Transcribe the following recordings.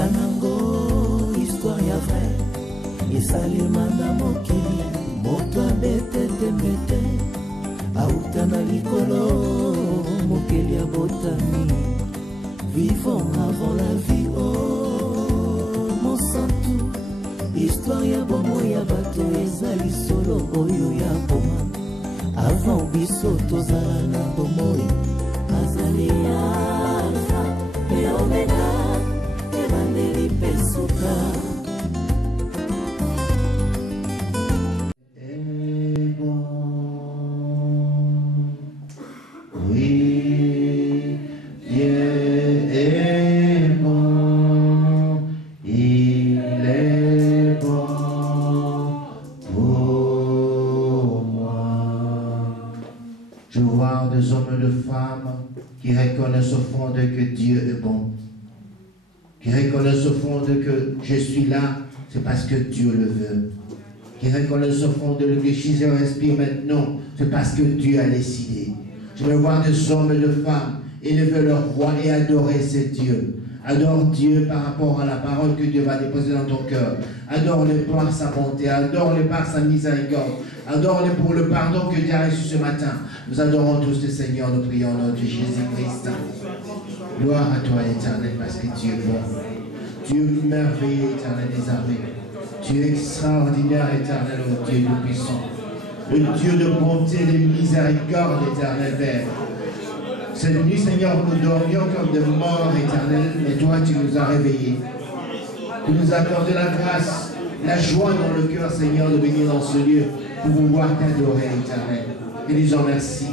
Tanango, histoire ya vrai. Esalema na mokili, moto abete tembete. Auta na likolo, mokili ya botami. Vivons avant la vie, oh mon santu. Histoire ya bomo ya bato ezali solo oyo ya boma. Avant biso tozala na bomoi. Azali alpha et omega, ebandeli pesuka. Qui reconnaissent au fond de que Dieu est bon, qui reconnaissent au fond de que je suis là, c'est parce que Dieu le veut, qui reconnaissent au fond de que si je respire maintenant, c'est parce que Dieu a décidé. Je veux voir des hommes et des femmes élever leur voix et adorer ce Dieu. Adore Dieu par rapport à la parole que Dieu va déposer dans ton cœur. Adore-le par sa bonté, adore-le par sa miséricorde. Adore-le pour le pardon que Dieu a reçu ce matin. Nous adorons tous le Seigneur, nous prions au nom de Jésus-Christ. Gloire à toi, Éternel, parce que tu es bon. Dieu merveilleux, Éternel des armées. Tu es extraordinaire, Éternel, ô Dieu tout-puissant. Le Dieu de bonté et de miséricorde, Éternel Père. Cette nuit, Seigneur, nous dormions comme des morts, Éternel, mais toi, tu nous as réveillés. Tu nous as accordé la grâce, la joie dans le cœur, Seigneur, de venir dans ce lieu pour pouvoir t'adorer, Éternel. Et disons merci.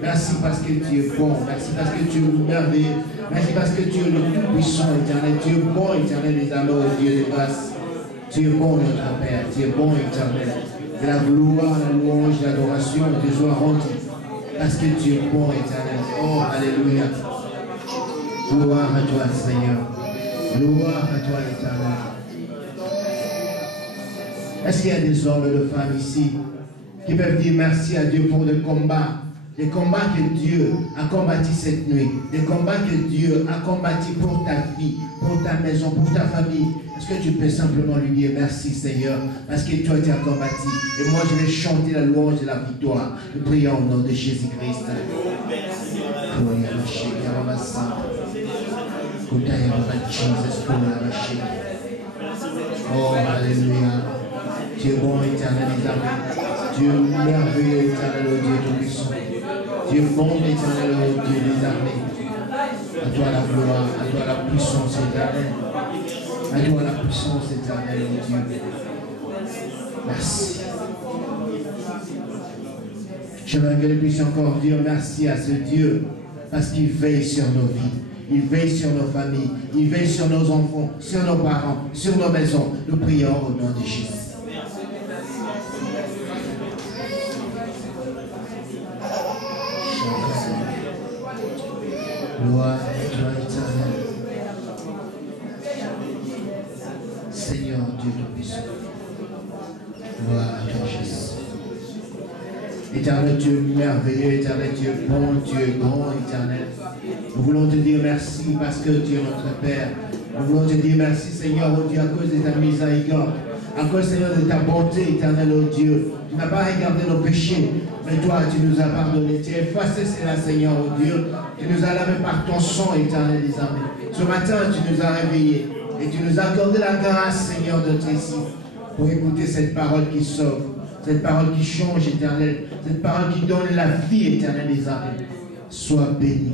Merci parce que tu es bon. Merci parce que tu es merveilleux. Merci parce que tu es le tout-puissant, Éternel. Tu es bon, Éternel, les amours, Dieu de grâce. Tu es bon, notre Père. Tu es bon, Éternel. Que la gloire, la louange, l'adoration te soient rendues. Parce que tu es bon, Éternel. Oh, alléluia. Gloire à toi, Seigneur. Gloire à toi, Éternel. Est-ce qu'il y a des hommes et des femmes ici qui peuvent dire merci à Dieu pour le combat? Les combats que Dieu a combattu cette nuit, les combats que Dieu a combattu pour ta vie, pour ta maison, pour ta famille. Est-ce que tu peux simplement lui dire merci, Seigneur, parce que toi tu as combattu. Et moi je vais chanter la louange de la victoire. Nous prions au nom de Jésus-Christ. Oh, alléluia. Tu es bon, Éternel des armées. Dieu merveilleux, Éternel, ô Dieu tout-puissant. Dieu bon, Éternel, ô Dieu des armées. À toi la gloire, à toi la puissance éternelle. À toi la puissance éternelle, ô Dieu. Merci. Je veux que nous puissions encore dire merci à ce Dieu parce qu'il veille sur nos vies. Il veille sur nos familles, il veille sur nos enfants, sur nos parents, sur nos maisons. Nous prions au nom de Jésus. Gloire à toi, éternel. Seigneur Dieu Tout-Puissant. Gloire à toi, Jésus. Éternel Dieu merveilleux, éternel Dieu bon, Dieu grand, éternel. Nous voulons te dire merci parce que tu es notre Père. Nous voulons te dire merci, Seigneur, oh Dieu, à cause de ta miséricorde. À cause, Seigneur, de ta bonté, éternel, oh Dieu. Tu n'as pas regardé nos péchés, mais toi, tu nous as pardonné. Tu as effacé cela, Seigneur, oh Dieu. Tu nous as lavé par ton sang, éternel des armées. Ce matin, tu nous as réveillés et tu nous as accordé la grâce, Seigneur, d'être ici pour écouter cette parole qui sauve, cette parole qui change, éternel, cette parole qui donne la vie, éternel des armées. Sois béni,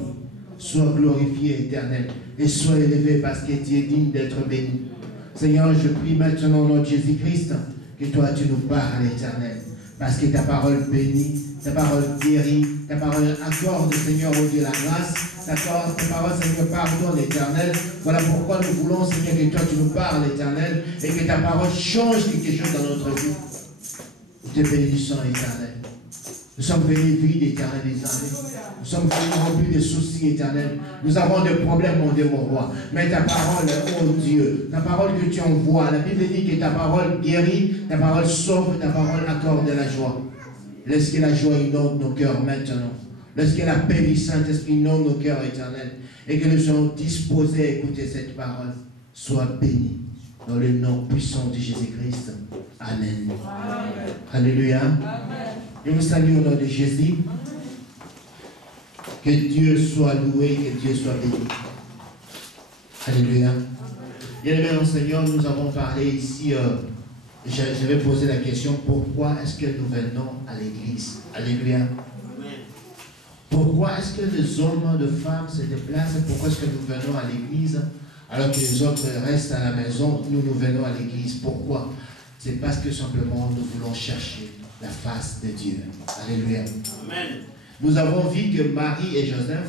sois glorifié, éternel, et sois élevé parce que tu es digne d'être béni. Seigneur, je prie maintenant au nom de Jésus-Christ que toi tu nous parles, éternel, parce que ta parole bénit, ta parole guérit, ta parole accorde, Seigneur, au Dieu la grâce, ta parole, Seigneur, pardonne, éternel. Voilà pourquoi nous voulons, Seigneur, que toi tu nous parles, éternel, et que ta parole change quelque chose dans notre vie. Nous te bénissons, éternel. Nous sommes venus vides, éternel des armées. Nous sommes venus remplis de soucis, éternel. Nous avons des problèmes, mon Dieu, mon roi. Mais ta parole, oh Dieu, ta parole que tu envoies, la Bible dit que ta parole guérit, ta parole sauve, ta parole accorde la joie. Laisse que la joie inonde nos cœurs maintenant. Laisse que la paix du Saint-Esprit inonde nos cœurs, éternel. Et que nous soyons disposés à écouter cette parole. sois béni. Dans le nom puissant de Jésus-Christ. Amen. Amen. Alléluia. Amen. Je vous salue au nom de Jésus. Que Dieu soit loué, que Dieu soit béni. Alléluia. Bien-aimés dans le Seigneur, nous avons parlé ici, je vais poser la question, pourquoi est-ce que nous venons à l'église? Alléluia. Pourquoi est-ce que les hommes, les femmes se déplacent? Pourquoi est-ce que nous venons à l'église alors que les autres restent à la maison? Nous venons à l'église. Pourquoi? C'est parce que simplement nous voulons chercher la face de Dieu. Alléluia. Amen. Nous avons vu que Marie et Joseph,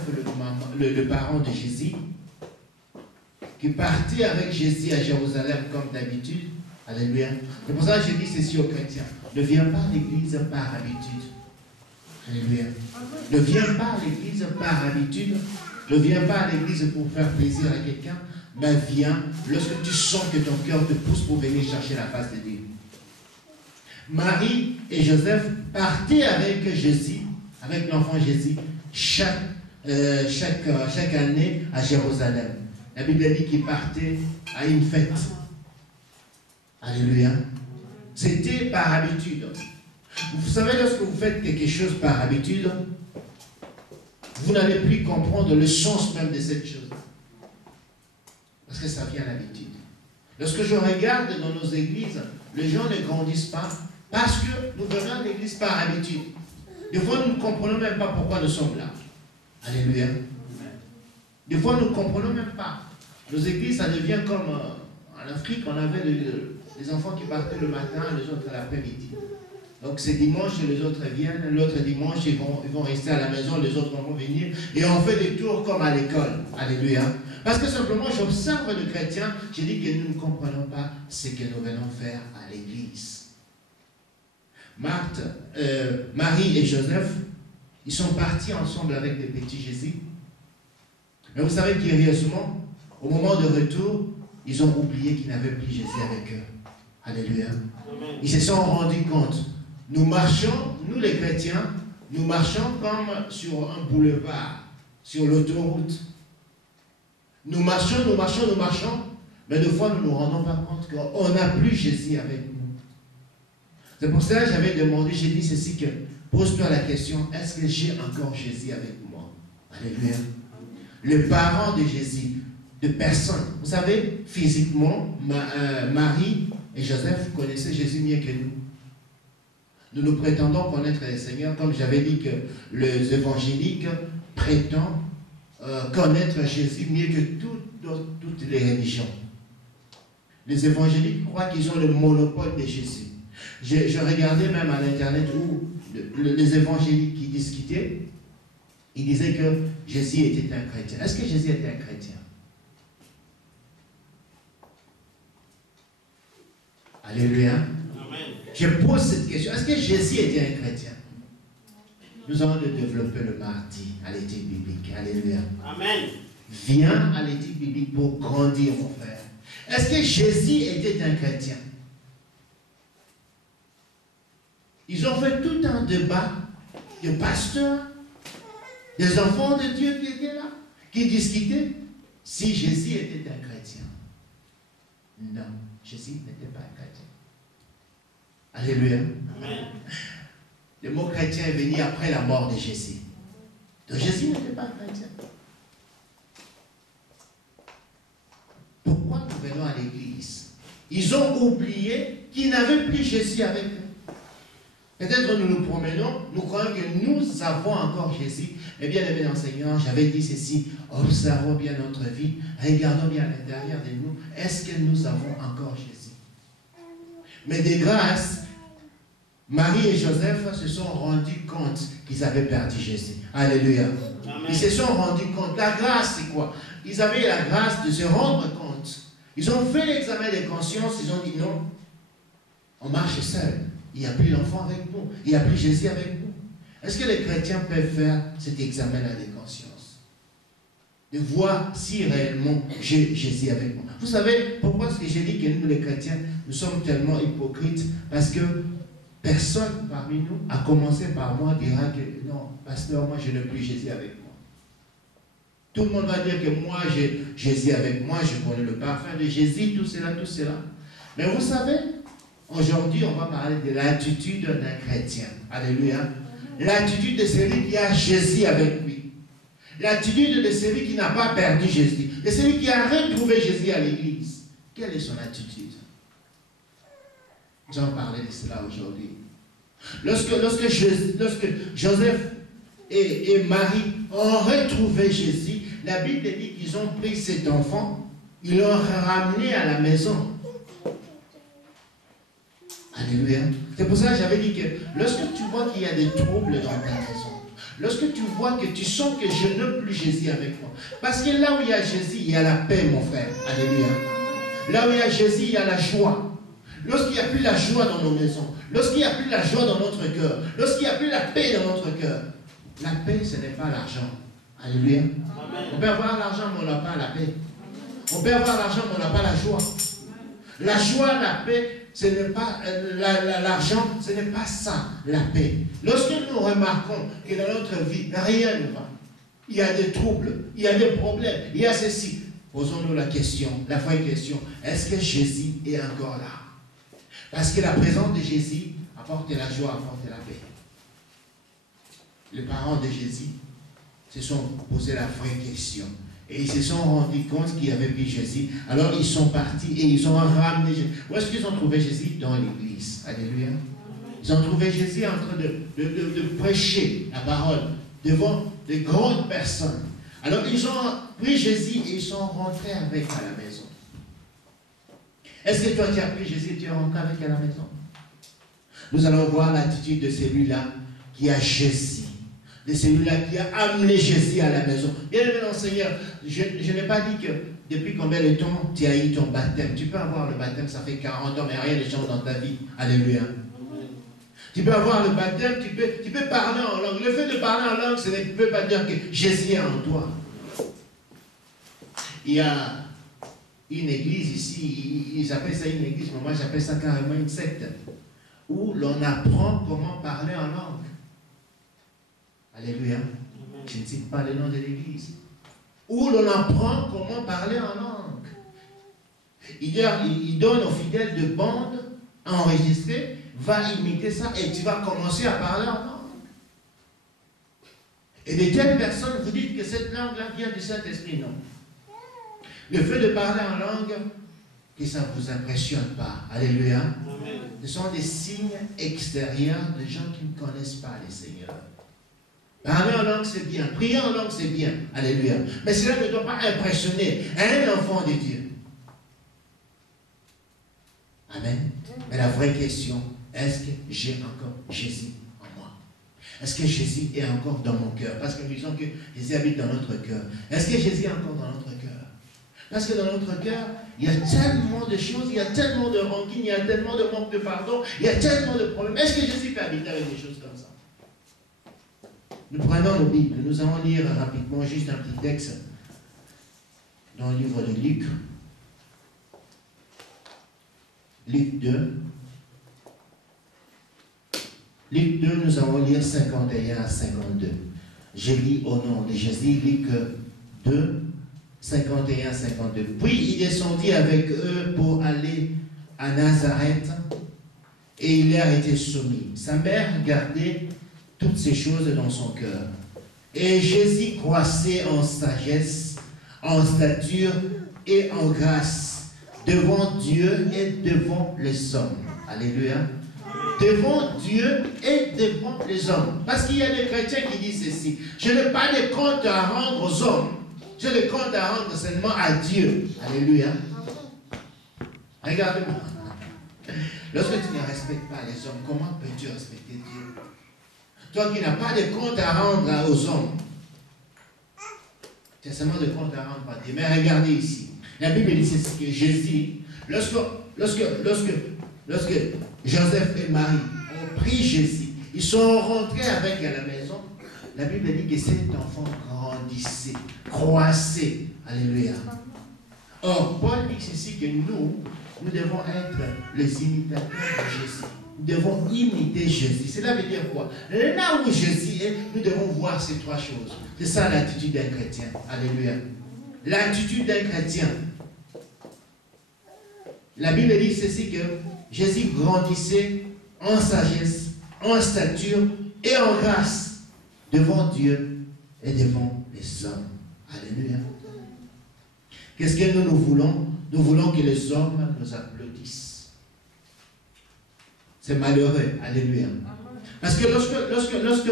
le parent de Jésus, qui partaient avec Jésus à Jérusalem comme d'habitude. Alléluia. C'est pour ça que je dis ceci aux chrétiens. Ne viens pas à l'église par habitude. Alléluia. Ne viens pas à l'église par habitude. Ne viens pas à l'église pour faire plaisir à quelqu'un. Mais viens lorsque tu sens que ton cœur te pousse pour venir chercher la face de Dieu. Marie et Joseph partaient avec Jésus, avec l'enfant Jésus, chaque année à Jérusalem. La Bible dit qu'ils partaient à une fête. Alléluia. C'était par habitude. Vous savez, lorsque vous faites quelque chose par habitude, vous n'allez plus comprendre le sens même de cette chose. Parce que ça vient d'habitude. Lorsque je regarde dans nos églises, les gens ne grandissent pas parce que nous venons à l'église par habitude. Des fois, nous ne comprenons même pas pourquoi nous sommes là. Alléluia. Des fois, nous ne comprenons même pas. Nos églises, ça devient comme en Afrique, on avait les enfants qui partaient le matin, les autres l'après-midi. Donc c'est dimanche, les autres viennent, l'autre dimanche, ils vont rester à la maison, les autres vont venir. Et on fait des tours comme à l'école. Alléluia. Parce que simplement, j'observe le chrétien, je dis que nous ne comprenons pas ce que nous venons faire à l'église. Marie et Joseph, ils sont partis ensemble avec le petit Jésus. Mais vous savez curieusement, au moment de retour, ils ont oublié qu'ils n'avaient plus Jésus avec eux. Alléluia. Ils se sont rendus compte. Nous marchons, nous les chrétiens, nous marchons comme sur un boulevard, sur l'autoroute. Nous marchons, mais des fois nous ne nous rendons pas compte qu'on n'a plus Jésus avec nous. C'est pour cela que j'avais demandé, j'ai dit ceci que, pose-toi la question, est-ce que j'ai encore Jésus avec moi? Alléluia. Le parent de Jésus, de personne. Vous savez, physiquement, Marie et Joseph connaissaient Jésus mieux que nous. Nous prétendons connaître le Seigneur, comme j'avais dit que les évangéliques prétendent connaître Jésus mieux que toutes les religions. Les évangéliques croient qu'ils ont le monopole de Jésus. Je regardais même à l'internet où les évangéliques qui discutaient, ils disaient que Jésus était un chrétien. Est-ce que Jésus était un chrétien? Alléluia. Amen. Je pose cette question. Est-ce que Jésus était un chrétien? Nous allons le développer le mardi à l'éthique biblique. Alléluia. Amen. Viens à l'éthique biblique pour grandir, mon frère. Est-ce que Jésus était un chrétien? Ils ont fait tout un débat de pasteurs, des enfants de Dieu qui étaient là, qui discutaient si Jésus était un chrétien. Non, Jésus n'était pas un chrétien. Alléluia. Amen. Le mot chrétien est venu après la mort de Jésus. Donc Jésus n'était pas un chrétien. Pourquoi nous venons à l'église? Ils ont oublié qu'ils n'avaient plus Jésus avec eux. Peut-être nous nous promenons, nous croyons que nous avons encore Jésus. Mais bien aimé dans le Seigneur, j'avais dit ceci, observons bien notre vie, regardons bien à l'intérieur de nous, est-ce que nous avons encore Jésus? Mais de grâce, Marie et Joseph se sont rendus compte qu'ils avaient perdu Jésus. Alléluia. Amen. Ils se sont rendus compte. La grâce, c'est quoi? Ils avaient la grâce de se rendre compte. Ils ont fait l'examen de conscience, ils ont dit non, on marche seul. Il n'y a plus l'enfant avec nous. Il n'y a plus Jésus avec nous. Est-ce que les chrétiens peuvent faire cet examen-là de conscience? De voir si réellement j'ai Jésus avec moi. Vous savez pourquoi est-ce que j'ai dit que nous, les chrétiens, nous sommes tellement hypocrites? Parce que personne parmi nous, à commencer par moi, dira que non, pasteur, moi je n'ai plus Jésus avec moi. Tout le monde va dire que moi, j'ai Jésus avec moi, je connais le parfum de Jésus, tout cela, tout cela. Mais vous savez, aujourd'hui, on va parler de l'attitude d'un chrétien. Alléluia. L'attitude de celui qui a Jésus avec lui. L'attitude de celui qui n'a pas perdu Jésus. De celui qui a retrouvé Jésus à l'église. Quelle est son attitude? Nous allons parler de cela aujourd'hui. Lorsque Joseph et Marie ont retrouvé Jésus, la Bible dit qu'ils ont pris cet enfant, ils l'ont ramené à la maison. Alléluia. C'est pour ça que j'avais dit que lorsque tu vois qu'il y a des troubles dans ta maison, lorsque tu vois que tu sens que je n'ai plus Jésus avec moi, parce que là où il y a Jésus, il y a la paix, mon frère. Alléluia. Là où il y a Jésus, il y a la joie. Lorsqu'il n'y a plus la joie dans nos maisons, lorsqu'il n'y a plus la joie dans notre cœur, lorsqu'il n'y a plus la paix dans notre cœur, la paix, ce n'est pas l'argent. Alléluia. Amen. On peut avoir l'argent, mais on n'a pas la paix. On peut avoir l'argent, mais on n'a pas la joie. La joie, la paix, ce n'est pas l'argent, ce n'est pas ça, la paix. Lorsque nous remarquons que dans notre vie, rien ne va, il y a des troubles, il y a des problèmes, il y a ceci, posons-nous la question, la vraie question, est-ce que Jésus est encore là? Parce que la présence de Jésus apporte la joie, apporte la paix. Les parents de Jésus se sont posé la vraie question. Et ils se sont rendus compte qu'il y avait plus Jésus. Alors ils sont partis et ils ont ramené Jésus. Où est-ce qu'ils ont trouvé Jésus? Dans l'église. Alléluia. Ils ont trouvé Jésus en train de prêcher la parole devant de grandes personnes. Alors ils ont pris Jésus et ils sont rentrés avec à la maison. Est-ce que toi tu as pris Jésus et tu es rentré avec à la maison? Nous allons voir l'attitude de celui-là qui a Jésus. De celui-là qui a amené Jésus à la maison. Bien aimé dans le Seigneur, je n'ai pas dit que depuis combien de temps tu as eu ton baptême. Tu peux avoir le baptême, ça fait 40 ans, mais rien ne change dans ta vie. Alléluia. Tu peux avoir le baptême, tu peux parler en langue. Le fait de parler en langue, ça ne peut pas dire que Jésus est en toi. Il y a une église ici, ils appellent ça une église, mais moi j'appelle ça carrément une secte, où l'on apprend comment parler en langue. Alléluia. Je ne cite pas le nom de l'église. Où l'on apprend comment parler en langue. Il donne aux fidèles de bandes enregistrées, va imiter ça et tu vas commencer à parler en langue. Et de telles personnes, vous dites que cette langue-là vient du Saint-Esprit, non. Le fait de parler en langue, que ça ne vous impressionne pas. Alléluia. Amen. Ce sont des signes extérieurs de gens qui ne connaissent pas le Seigneur. Parler en langue, c'est bien. Prier en langue, c'est bien. Alléluia. Mais cela ne doit pas impressionner un enfant de Dieu. Amen. Mais la vraie question, est-ce que j'ai encore Jésus en moi? Est-ce que Jésus est encore dans mon cœur? Parce que nous disons que Jésus habite dans notre cœur. Est-ce que Jésus est encore dans notre cœur? Parce que dans notre cœur, il y a tellement de choses, il y a tellement de rancune, il y a tellement de manque de pardon, il y a tellement de problèmes. Est-ce que Jésus peut habiter avec des choses comme ça? Nous prenons nos Bibles, nous allons lire rapidement juste un petit texte dans le livre de Luc. Luc 2. Luc 2, nous allons lire 51 à 52. Je lis au nom de Jésus, Luc 2, 51 à 52. Puis il descendit avec eux pour aller à Nazareth et il leur était soumis. Sa mère gardait toutes ces choses dans son cœur. Et Jésus croissait en sagesse, en stature et en grâce devant Dieu et devant les hommes. Alléluia. Devant Dieu et devant les hommes. Parce qu'il y a des chrétiens qui disent ceci: je n'ai pas de compte à rendre aux hommes, j'ai le compte à rendre seulement à Dieu. Alléluia. Regardez-moi. Lorsque tu ne respectes pas les hommes, comment peux-tu respecter Dieu? Toi qui n'as pas de compte à rendre aux hommes, tu as seulement de compte à rendre à Dieu. Mais regardez ici. La Bible dit ceci, que Jésus, lorsque Joseph et Marie ont pris Jésus, ils sont rentrés avec à la maison. La Bible dit que cet enfant grandissait, croissait. Alléluia. Or, Paul dit ici que nous devons être les imitateurs de Jésus. devons imiter Jésus. Cela veut dire quoi? Là où Jésus est, nous devons voir ces trois choses. C'est ça l'attitude d'un chrétien. Alléluia. L'attitude d'un chrétien. La Bible dit ceci que Jésus grandissait en sagesse, en stature et en grâce devant Dieu et devant les hommes. Alléluia. Qu'est-ce que nous voulons? Nous voulons que les hommes nous applaudissent. C'est malheureux. Alléluia. Parce que lorsque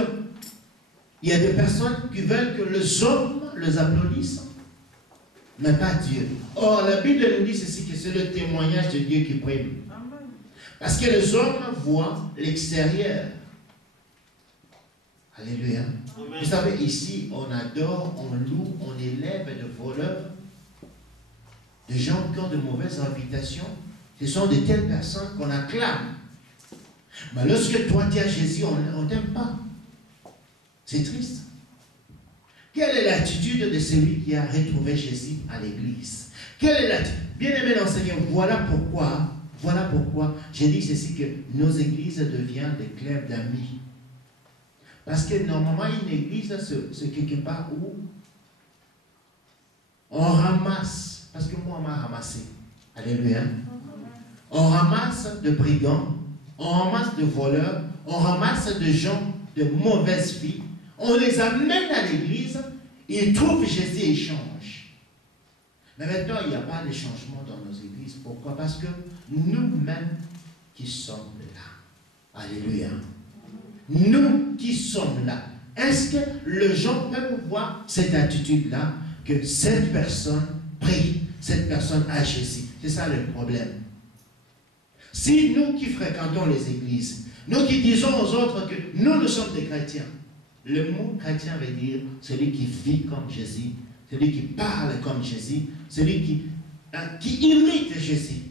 il y a des personnes qui veulent que les hommes les applaudissent, mais pas Dieu. Or, la Bible nous dit ceci, que c'est le témoignage de Dieu qui prime. Parce que les hommes voient l'extérieur. Alléluia. Amen. Vous savez, ici, on adore, on loue, on élève de voleurs, de gens qui ont de mauvaises réputations. Ce sont de telles personnes qu'on acclame. Mais lorsque toi, tu as Jésus, on ne t'aime pas. C'est triste. Quelle est l'attitude de celui qui a retrouvé Jésus à l'église? Quelle est l'attitude? Bien-aimé dans le Seigneur, voilà pourquoi j'ai dit ceci, que nos églises deviennent des clubs d'amis. Parce que normalement, une église, c'est quelque part où on ramasse. Parce que moi, on m'a ramassé. Alléluia. On ramasse de brigands, on ramasse de voleurs, on ramasse de gens de mauvaise vie. On les amène à l'église, ils trouvent Jésus et ils changent. Mais maintenant, il n'y a pas de changement dans nos églises. Pourquoi? Parce que nous-mêmes qui sommes là. Alléluia. Nous qui sommes là. Est-ce que les gens peuvent voir cette attitude-là, que cette personne prie, cette personne a Jésus? C'est ça le problème. Si nous qui fréquentons les églises, nous qui disons aux autres que nous sommes des chrétiens, le mot chrétien veut dire celui qui vit comme Jésus, celui qui parle comme Jésus, celui qui imite Jésus.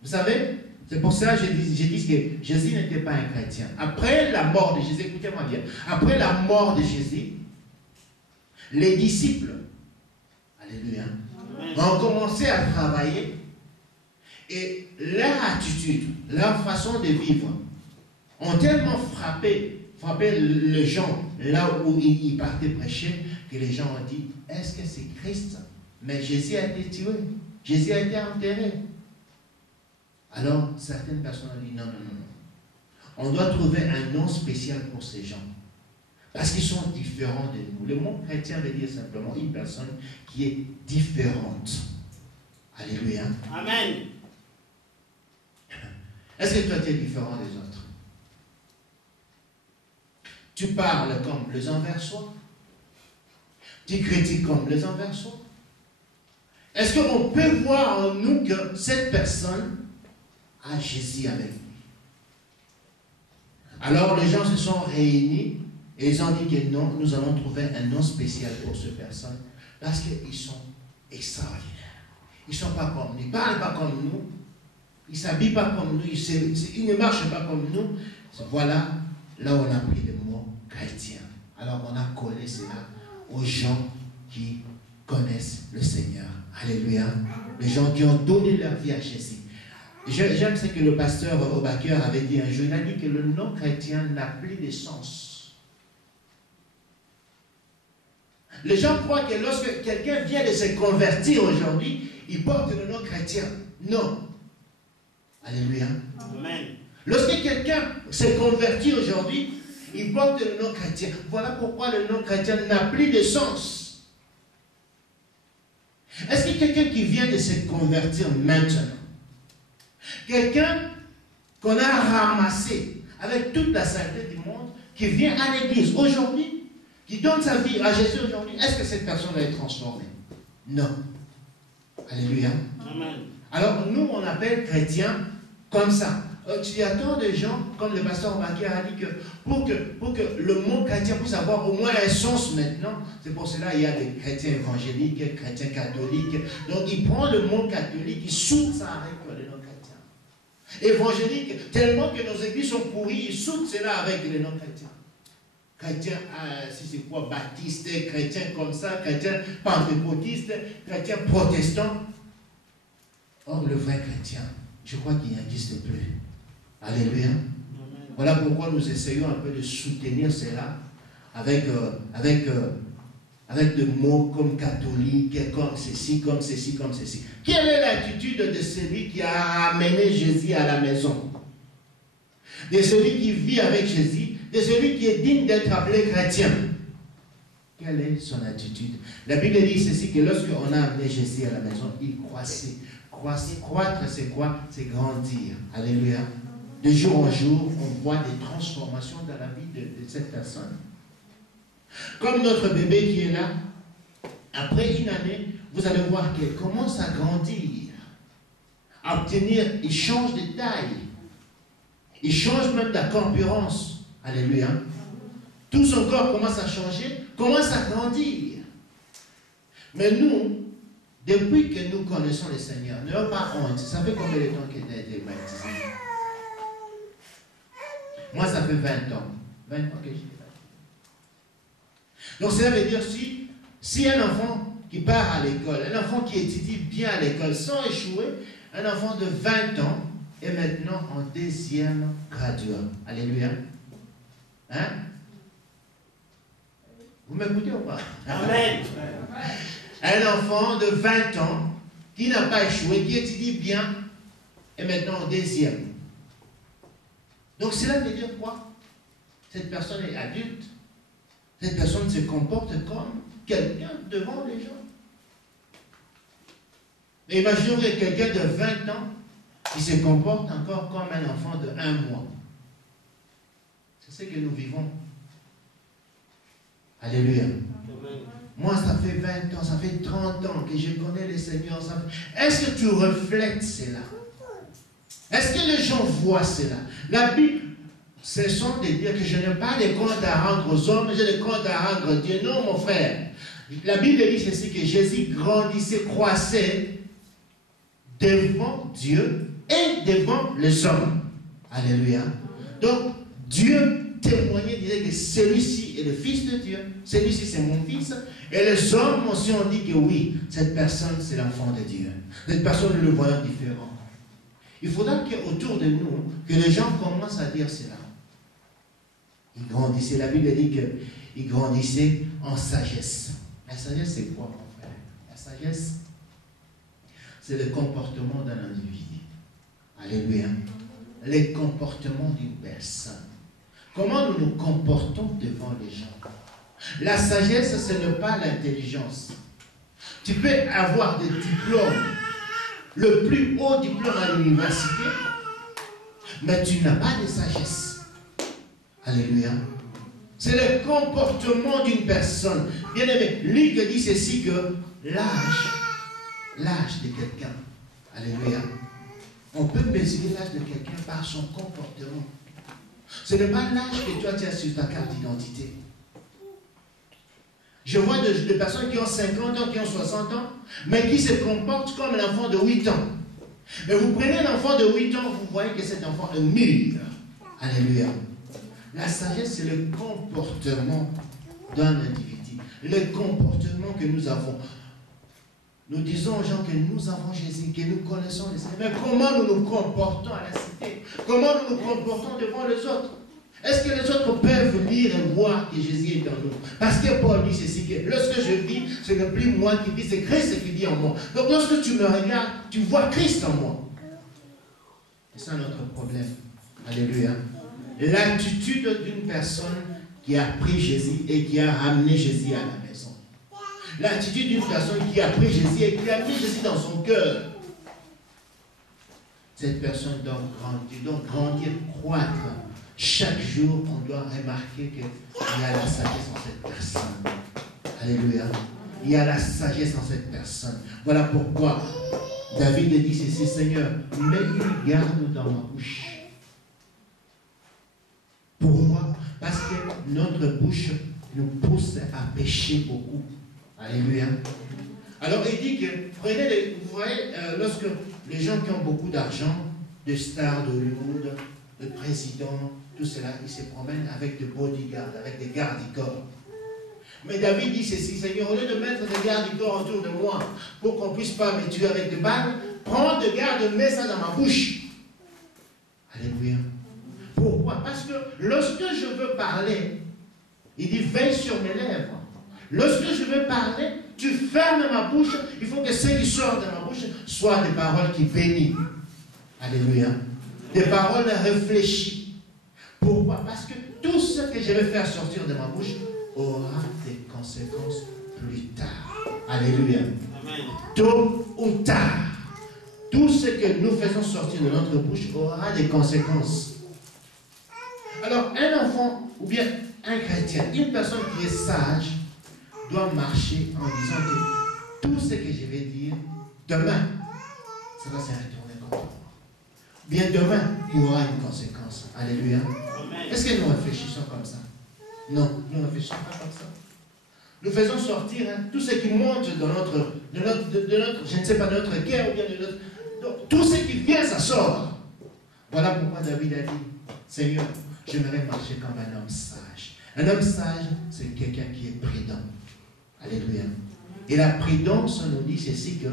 Vous savez, c'est pour ça que j'ai dit que Jésus n'était pas un chrétien. Après la mort de Jésus, écoutez-moi bien, après la mort de Jésus, les disciples, alléluia, ont commencé à travailler et leur attitude, leur façon de vivre ont tellement frappé les gens là où ils partaient prêcher, que les gens ont dit, est-ce que c'est Christ? Mais Jésus a été tué, Jésus a été enterré. Alors certaines personnes ont dit, non. On doit trouver un nom spécial pour ces gens. Parce qu'ils sont différents de nous. Le mot chrétien veut dire simplement une personne qui est différente. Alléluia. Amen. Est-ce que toi tu es différent des autres? Tu parles comme les Anversois. Tu critiques comme les Anversois. Est-ce qu'on peut voir en nous que cette personne a Jésus avec lui? Alors les gens se sont réunis et ils ont dit que non, nous allons trouver un nom spécial pour cette personne parce qu'ils sont extraordinaires. Ils ne sont pas comme nous, ils ne parlent pas comme nous, ils ne s'habillent pas comme nous, ils ne marchent pas comme nous. Voilà, là on a pris le mot chrétien. Alors on a collé cela aux gens qui connaissent le Seigneur. Alléluia. Les gens qui ont donné leur vie à Jésus. J'aime ce que le pasteur Obaker avait dit un jour. Il a dit que le nom chrétien n'a plus de sens. Les gens croient que lorsque quelqu'un vient de se convertir aujourd'hui, il porte le nom chrétien. Non. Alléluia. Amen. Lorsque quelqu'un se convertit aujourd'hui, il porte le nom chrétien. Voilà pourquoi le nom chrétien n'a plus de sens. Est-ce que quelqu'un qui vient de se convertir maintenant, quelqu'un qu'on a ramassé avec toute la saleté du monde, qui vient à l'église aujourd'hui, qui donne sa vie à Jésus aujourd'hui, est-ce que cette personne va être transformée? Non. Alléluia. Amen. Alors nous, on appelle chrétiens comme ça. Il y a tant de gens, comme le pasteur Obaker a dit, que pour que le mot chrétien puisse avoir au moins un sens maintenant, c'est pour cela qu'il y a des chrétiens évangéliques, chrétiens catholiques. Donc il prend le mot catholique, il soute ça avec le nom chrétien. Évangélique, tellement que nos églises sont pourries, ils soutent cela avec le nom chrétien. Chrétien, si c'est quoi, baptiste, chrétien comme ça, chrétien pentecôtiste, chrétien protestant. Or, le vrai chrétien, je crois qu'il n'existe plus. Alléluia. Voilà pourquoi nous essayons un peu de soutenir cela avec des mots comme catholique, comme ceci, comme ceci, comme ceci. Quelle est l'attitude de celui qui a amené Jésus à la maison? De celui qui vit avec Jésus, de celui qui est digne d'être appelé chrétien. Quelle est son attitude? La Bible dit ceci, que lorsqu'on a amené Jésus à la maison, il croissait. Croître, c'est quoi? C'est grandir. Alléluia. De jour en jour, on voit des transformations dans la vie de cette personne. Comme notre bébé qui est là, après une année, vous allez voir qu'il commence à grandir, à obtenir, il change de taille, il change même de la concurrence. Alléluia. Tout son corps commence à changer, commence à grandir. Mais nous, depuis que nous connaissons le Seigneur, n'ayons pas honte. Ça fait combien de temps qu'il a été baptisé? Moi, ça fait 20 ans. 20 ans que j'ai été baptisé. Donc, cela veut dire si un enfant qui part à l'école, un enfant qui étudie bien à l'école sans échouer, un enfant de 20 ans est maintenant en deuxième graduat. Alléluia. Hein? Vous m'écoutez ou pas? Amen. Un enfant de 20 ans qui n'a pas échoué, qui étudie bien, est maintenant en deuxième. Donc cela veut dire quoi? Cette personne est adulte. Cette personne se comporte comme quelqu'un devant les gens. Et imaginez qu'il y a quelqu'un de 20 ans qui se comporte encore comme un enfant de 1 mois. C'est ce que nous vivons. Alléluia. Moi, ça fait 20 ans, ça fait 30 ans que je connais le Seigneur. Est-ce que tu reflètes cela? Est-ce que les gens voient cela? La Bible, ce sont de dire que je n'ai pas de comptes à rendre aux hommes, j'ai des comptes à rendre à Dieu. Non, mon frère. La Bible dit ceci, que Jésus grandissait, croissait devant Dieu et devant les hommes. Alléluia. Donc, Dieu témoignait, disait que celui-ci est le Fils de Dieu, celui-ci c'est mon Fils, et les hommes aussi ont dit que oui, cette personne c'est l'enfant de Dieu. Cette personne, nous le voyons différent. Il faudra qu'autour de nous, que les gens commencent à dire cela. Ils grandissaient, la Bible dit qu'ils grandissaient en sagesse. La sagesse c'est quoi, mon frère? La sagesse, c'est le comportement d'un individu. Alléluia. Les comportements d'une personne. Comment nous nous comportons devant les gens? La sagesse, ce n'est pas l'intelligence. Tu peux avoir des diplômes, le plus haut diplôme à l'université, mais tu n'as pas de sagesse. Alléluia. C'est le comportement d'une personne. Bien aimé, Luc dit ceci que l'âge de quelqu'un, alléluia, on peut mesurer l'âge de quelqu'un par son comportement. Ce n'est pas l'âge que toi tu as sur ta carte d'identité. Je vois des personnes qui ont 50 ans, qui ont 60 ans, mais qui se comportent comme un enfant de 8 ans. Mais vous prenez un enfant de 8 ans, vous voyez que cet enfant est mûr. Alléluia. La sagesse, c'est le comportement d'un individu. Le comportement que nous avons. Nous disons aux gens que nous avons Jésus, que nous connaissons le Seigneur. Mais comment nous nous comportons à la cité? Comment nous nous comportons devant les autres? Est-ce que les autres peuvent lire et voir que Jésus est en nous? Parce que Paul dit ceci, que lorsque je vis, ce n'est plus moi qui vis, c'est Christ qui vit en moi. Donc lorsque tu me regardes, tu vois Christ en moi. C'est ça notre problème. Alléluia. L'attitude d'une personne qui a pris Jésus et qui a ramené Jésus à la maison. L'attitude d'une personne qui a pris Jésus et qui a mis Jésus dans son cœur. Cette personne doit grandir, croître. Chaque jour, on doit remarquer qu'il y a la sagesse en cette personne. Alléluia. Il y a la sagesse en cette personne. Voilà pourquoi David dit ceci, Seigneur, mets une garde dans ma bouche. Pourquoi? Parce que notre bouche nous pousse à pécher beaucoup. Alléluia. Alors il dit que, vous voyez, lorsque les gens qui ont beaucoup d'argent, de stars de Hollywood, de présidents, tout cela, ils se promènent avec des bodyguards, avec des gardes du corps. Mais David dit ceci, Seigneur, au lieu de mettre des gardes du corps autour de moi, pour qu'on ne puisse pas me tuer avec des balles, prends des gardes, mets ça dans ma bouche. Alléluia. Pourquoi? Parce que que lorsque je veux parler, il dit veille sur mes lèvres. Lorsque je veux parler, tu fermes ma bouche. Il faut que ce qui sort de ma bouche soit des paroles qui bénissent. Alléluia. Des paroles réfléchies. Pourquoi? Parce que tout ce que je vais faire sortir de ma bouche aura des conséquences plus tard. Alléluia. Amen. Tôt ou tard, tout ce que nous faisons sortir de notre bouche aura des conséquences. Alors, un enfant, ou bien un chrétien, une personne qui est sage, doit marcher en disant que tout ce que je vais dire, demain, ça va se retourner contre moi. Bien demain, il y aura une conséquence. Alléluia. Est-ce que nous réfléchissons comme ça? Non, nous ne réfléchissons pas comme ça. Nous faisons sortir tout ce qui monte dans notre, je ne sais pas, de notre cœur ou bien de notre... Donc, tout ce qui vient, ça sort. Voilà pourquoi David a dit, Seigneur, j'aimerais marcher comme un homme sage. Un homme sage, c'est quelqu'un qui est prudent. Alléluia. Et la prudence, on nous dit ceci que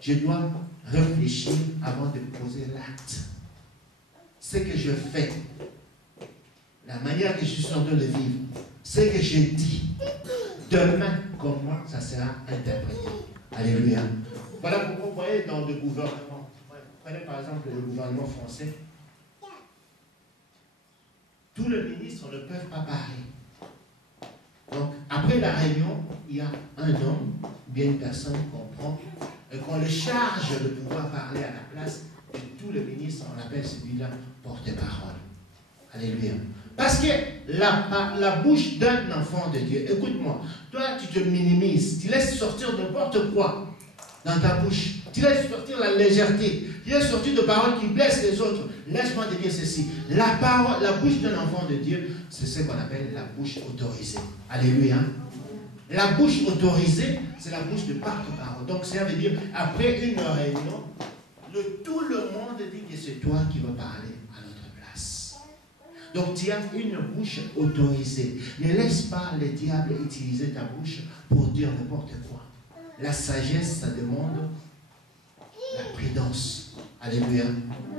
je dois réfléchir avant de poser l'acte. Ce que je fais, la manière que je suis en train de vivre, ce que je dis, demain, comment ça sera interprété. Alléluia. Voilà pourquoi vous voyez dans le gouvernement. Prenez par exemple le gouvernement français. Tous les ministres ne peuvent pas parler. Donc, après la réunion, il y a un homme, bien une personne qu'on prend, et qu'on le charge de pouvoir parler à la place de tous les ministres. On appelle celui-là porte-parole. Alléluia. Parce que la bouche d'un enfant de Dieu, écoute-moi, toi tu te minimises, tu laisses sortir n'importe quoi dans ta bouche, tu laisses sortir la légèreté, tu laisses sortir de paroles qui blessent les autres. Laisse-moi te dire ceci, la bouche d'un enfant de Dieu, c'est ce qu'on appelle la bouche autorisée. Alléluia. La bouche autorisée, c'est la bouche de porte-parole. Donc ça veut dire, après une réunion, tout le monde dit que c'est toi qui vas parler à notre place. Donc tu as une bouche autorisée. Ne laisse pas le diable utiliser ta bouche pour dire n'importe quoi. La sagesse, ça demande la prudence. Alléluia.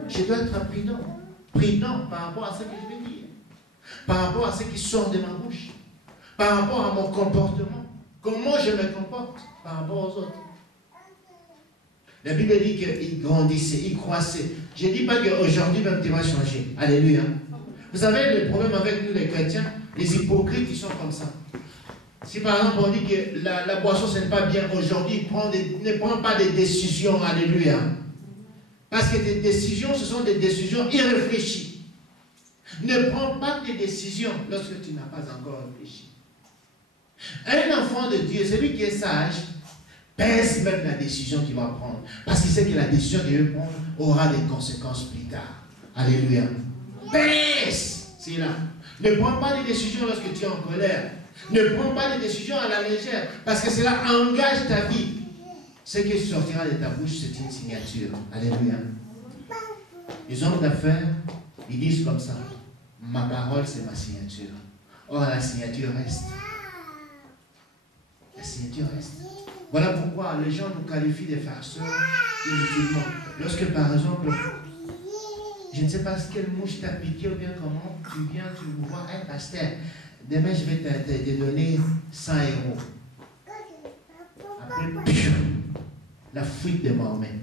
Je dois être prudent. Prudent par rapport à ce que je vais dire. Par rapport à ce qui sort de ma bouche. Par rapport à mon comportement. Comment je me comporte par rapport aux autres. La Bible dit qu'il grandissait, il croissait. Je ne dis pas qu'aujourd'hui même tu vas changer. Alléluia. Vous savez, le problème avec nous les chrétiens, les hypocrites, ils sont comme ça. Si par exemple on dit que la boisson ce n'est pas bien aujourd'hui, ne prends pas des décisions. Alléluia. Parce que tes décisions, ce sont des décisions irréfléchies. Ne prends pas tes décisions lorsque tu n'as pas encore réfléchi. Un enfant de Dieu, celui qui est sage, pèse même la décision qu'il va prendre. Parce qu'il sait que la décision qu'il va prendre aura des conséquences plus tard. Alléluia. Pèse! C'est là. Ne prends pas des décisions lorsque tu es en colère. Ne prends pas des décisions à la légère. Parce que cela engage ta vie. Ce qui sortira de ta bouche, c'est une signature. Alléluia. Les hommes d'affaires, ils disent comme ça. Ma parole, c'est ma signature. Or, la signature reste. La signature reste. Voilà pourquoi les gens nous qualifient de farceurs inutilement. Lorsque, par exemple, je ne sais pas quelle mouche t'a piqué ou bien comment, tu viens, tu me vois, hey, pasteur, demain je vais te donner 100 €. Après, la fuite de Mahomet.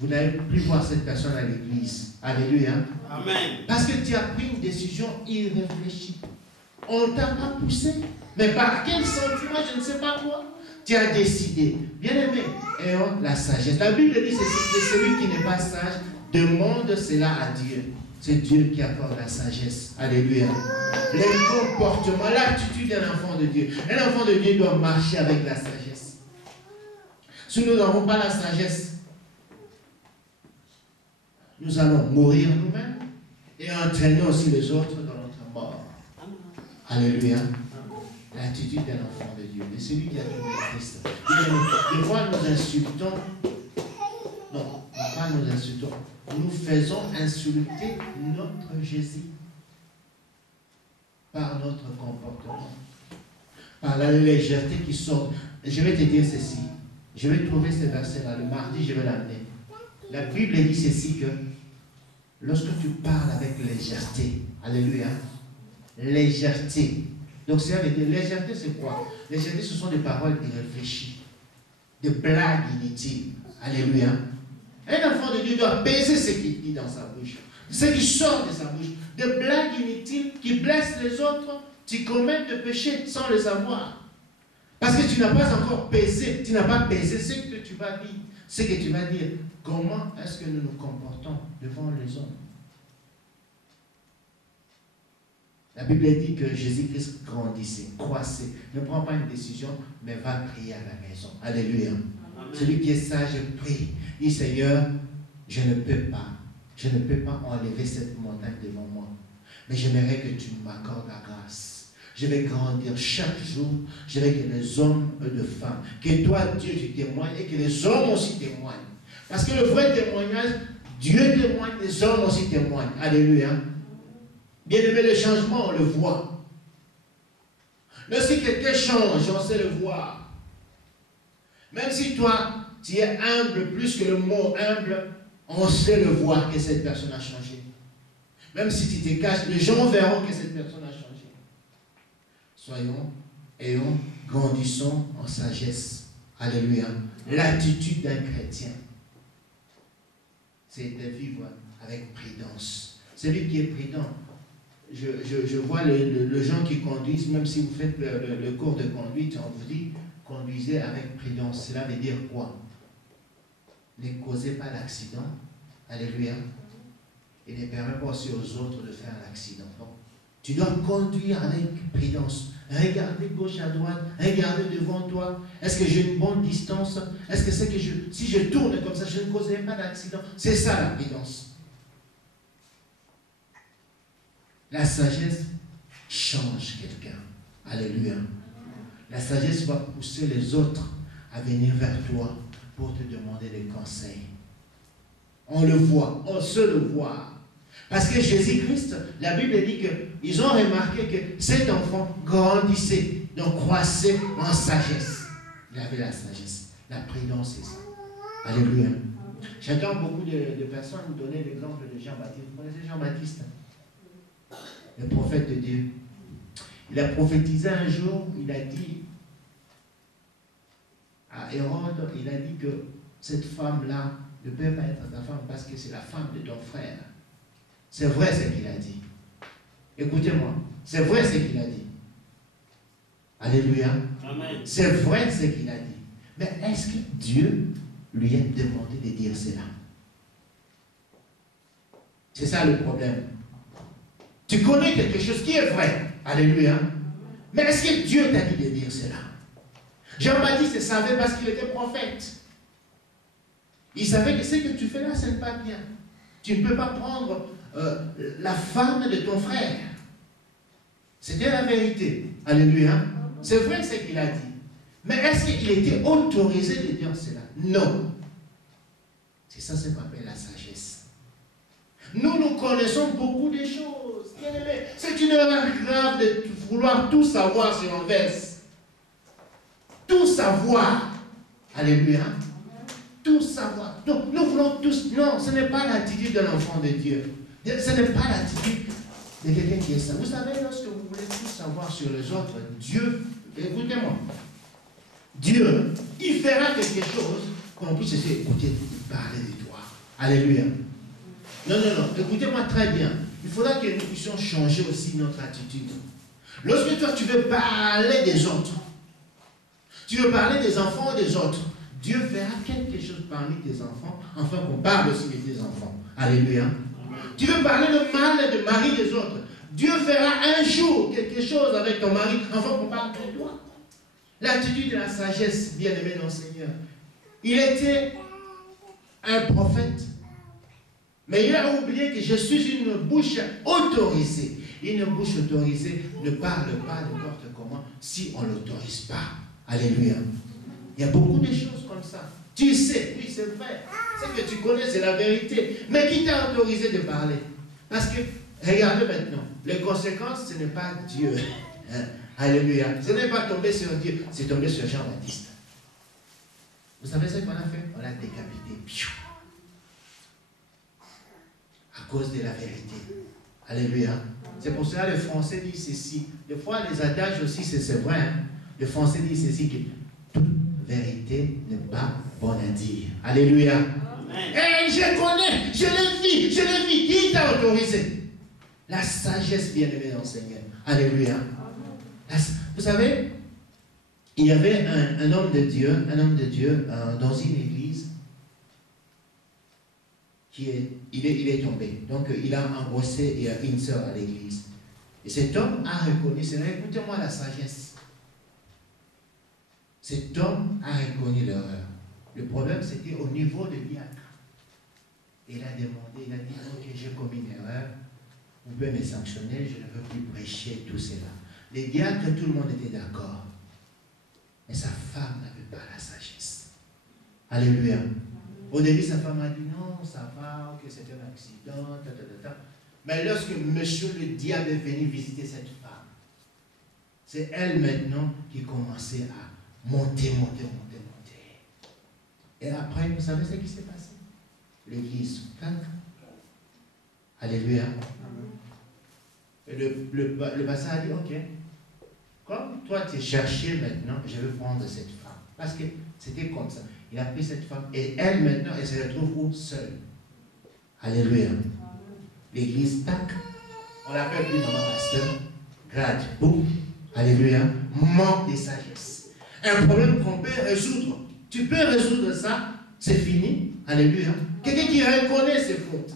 Vous n'allez plus voir cette personne à l'église. Alléluia. Amen. Parce que tu as pris une décision irréfléchie. On ne t'a pas poussé. Mais par quel sentiment, je ne sais pas quoi, tu as décidé. Bien aimé, ayons la sagesse. La Bible dit que celui qui n'est pas sage demande cela à Dieu. C'est Dieu qui accorde la sagesse. Alléluia. Les comportements, l'attitude d'un enfant de Dieu. Un enfant de Dieu doit marcher avec la sagesse. Si nous n'avons pas la sagesse, nous allons mourir nous-mêmes et entraîner aussi les autres dans notre mort. Alléluia. L'attitude d'un enfant de Dieu, de celui qui a cru le Christ. Des fois, nous insultons. Non, pas nous insultons. Nous faisons insulter notre Jésus par notre comportement, par la légèreté qui sort. Je vais te dire ceci. Je vais trouver ce verset-là. Le mardi, je vais l'amener. La Bible dit ceci que lorsque tu parles avec légèreté, alléluia, légèreté. Donc, ça veut dire, légèreté, c'est quoi? Légèreté, ce sont des paroles irréfléchies, des blagues inutiles. Alléluia. Un enfant de Dieu doit peser ce qu'il dit dans sa bouche, ce qui sort de sa bouche. Des blagues inutiles qui blessent les autres, tu commets de péchés sans le savoir. Parce que tu n'as pas encore pesé, tu n'as pas pesé ce que tu vas dire, ce que tu vas dire. Comment est-ce que nous nous comportons devant les hommes? La Bible dit que Jésus-Christ grandissait, croissait. Ne prends pas une décision, mais va prier à la maison. Alléluia. Amen. Celui qui est sage prie. Dit Seigneur, je ne peux pas enlever cette montagne devant moi. Mais j'aimerais que tu m'accordes la grâce. Je vais grandir chaque jour. Je vais que les hommes et les femmes, que toi, Dieu, tu témoignes et que les hommes aussi témoignent. Parce que le vrai témoignage, Dieu témoigne, les hommes aussi témoignent. Alléluia. Bien aimé, le changement, on le voit. Lorsque quelqu'un change, on sait le voir. Même si toi, tu es humble plus que le mot humble, on sait le voir que cette personne a changé. Même si tu te caches, les gens verront que cette personne a changé. Grandissons en sagesse. Alléluia. L'attitude d'un chrétien, c'est de vivre avec prudence. Celui qui est prudent, je vois les gens qui conduisent, même si vous faites le cours de conduite, on vous dit, conduisez avec prudence. Cela veut dire quoi? Ne causez pas l'accident. Alléluia. Et ne permet pas aussi aux autres de faire l'accident. Tu dois conduire avec prudence. Regardez gauche à droite, regardez devant toi. Est-ce que j'ai une bonne distance? Est-ce que c'est que si je tourne comme ça, je ne causerai pas d'accident? C'est ça la prudence. La sagesse change quelqu'un. Alléluia. La sagesse va pousser les autres à venir vers toi pour te demander des conseils. On le voit, on se le voit. Parce que Jésus-Christ, la Bible dit qu'ils ont remarqué que cet enfant grandissait, donc croissait en sagesse. Il avait la sagesse, la prudence, c'est ça. Alléluia. J'entends beaucoup de personnes nous donner l'exemple de Jean-Baptiste. Vous connaissez Jean-Baptiste? Le prophète de Dieu. Il a prophétisé un jour, il a dit à Hérode, il a dit que cette femme-là ne peut pas être ta femme parce que c'est la femme de ton frère. C'est vrai ce qu'il a dit. Écoutez-moi, c'est vrai ce qu'il a dit. Alléluia. C'est vrai ce qu'il a dit. Mais est-ce que Dieu lui a demandé de dire cela? C'est ça le problème. Tu connais quelque chose qui est vrai. Alléluia. Mais est-ce que Dieu t'a dit de dire cela? Jean-Baptiste savait parce qu'il était prophète. Il savait que ce que tu fais là, ce n'est pas bien. Tu ne peux pas prendre la femme de ton frère. C'était la vérité. Alléluia. C'est vrai ce qu'il a dit. Mais est-ce qu'il était autorisé de dire cela? Non. C'est ça ce qu'on appelle la sagesse. Nous connaissons beaucoup de choses. C'est une erreur grave de vouloir tout savoir sur un verse. Tout savoir. Alléluia. Tout savoir. Donc, nous voulons tous. Non, ce n'est pas l'attitude de l'enfant de Dieu. Ce n'est pas l'attitude de quelqu'un qui est ça. Vous savez, lorsque vous voulez tout savoir sur les autres, Dieu, écoutez-moi, Dieu, il fera quelque chose qu'on puisse essayer d'écouter, parler de toi. Alléluia. Non, écoutez-moi très bien. Il faudra que nous puissions changer aussi notre attitude. Lorsque toi, tu veux parler des autres, tu veux parler des enfants des autres, Dieu fera quelque chose parmi tes enfants, afin qu'on parle aussi de tes enfants. Alléluia. Tu veux parler de mal de mari des autres, Dieu fera un jour quelque chose avec ton mari, afin qu'on parle de toi. L'attitude de la sagesse, bien-aimé dans le Seigneur. Il était un prophète, mais il a oublié que je suis une bouche autorisée. Une bouche autorisée ne parle pas n'importe comment si on ne l'autorise pas. Alléluia. Il y a beaucoup de choses comme ça. Tu sais, oui, c'est vrai. Ce que tu connais, c'est la vérité. Mais qui t'a autorisé de parler? Parce que, regardez maintenant, les conséquences, ce n'est pas Dieu. Alléluia. Ce n'est pas tombé sur Dieu, c'est tombé sur Jean-Baptiste. Vous savez ce qu'on a fait? On l'a décapité. À cause de la vérité. Alléluia. C'est pour cela que le français dit ceci. Des fois, les adages aussi, c'est vrai. Hein? Le français dit ceci, que toute vérité n'est pas bonne à dire. Alléluia. Et je connais, je le vis. Qui t'a autorisé? La sagesse bien-aimée dans le Seigneur. Alléluia. Vous savez, il y avait un homme de Dieu dans une église il est tombé. Donc il a embrassé une sœur à l'église. Et cet homme a reconnu, écoutez-moi la sagesse. Cet homme a reconnu l'erreur. Le problème c'était au niveau de diacre. Il a demandé, il a dit, ok, j'ai commis une erreur, vous pouvez me sanctionner, je ne veux plus prêcher tout cela. Les diacres, tout le monde était d'accord. Mais sa femme n'avait pas la sagesse. Alléluia. Au début, sa femme a dit non, ça va, ok, c'était un accident, Mais lorsque monsieur le diable est venu visiter cette femme, c'est elle maintenant qui commençait à monter. Et après, vous savez ce qui s'est passé? L'église, alléluia. Et le pasteur a dit, ok, comme toi tu es cherché maintenant, je vais prendre cette femme. Parce que c'était comme ça. Il a pris cette femme et elle maintenant, elle se retrouve où? Seule. Alléluia. L'église, tac. On l'appelle plus maman pasteur. Grade, boum. Alléluia. Manque de sagesse. Un problème qu'on peut résoudre. Tu peux résoudre ça, c'est fini. Alléluia. Quelqu'un qui reconnaît ses fautes.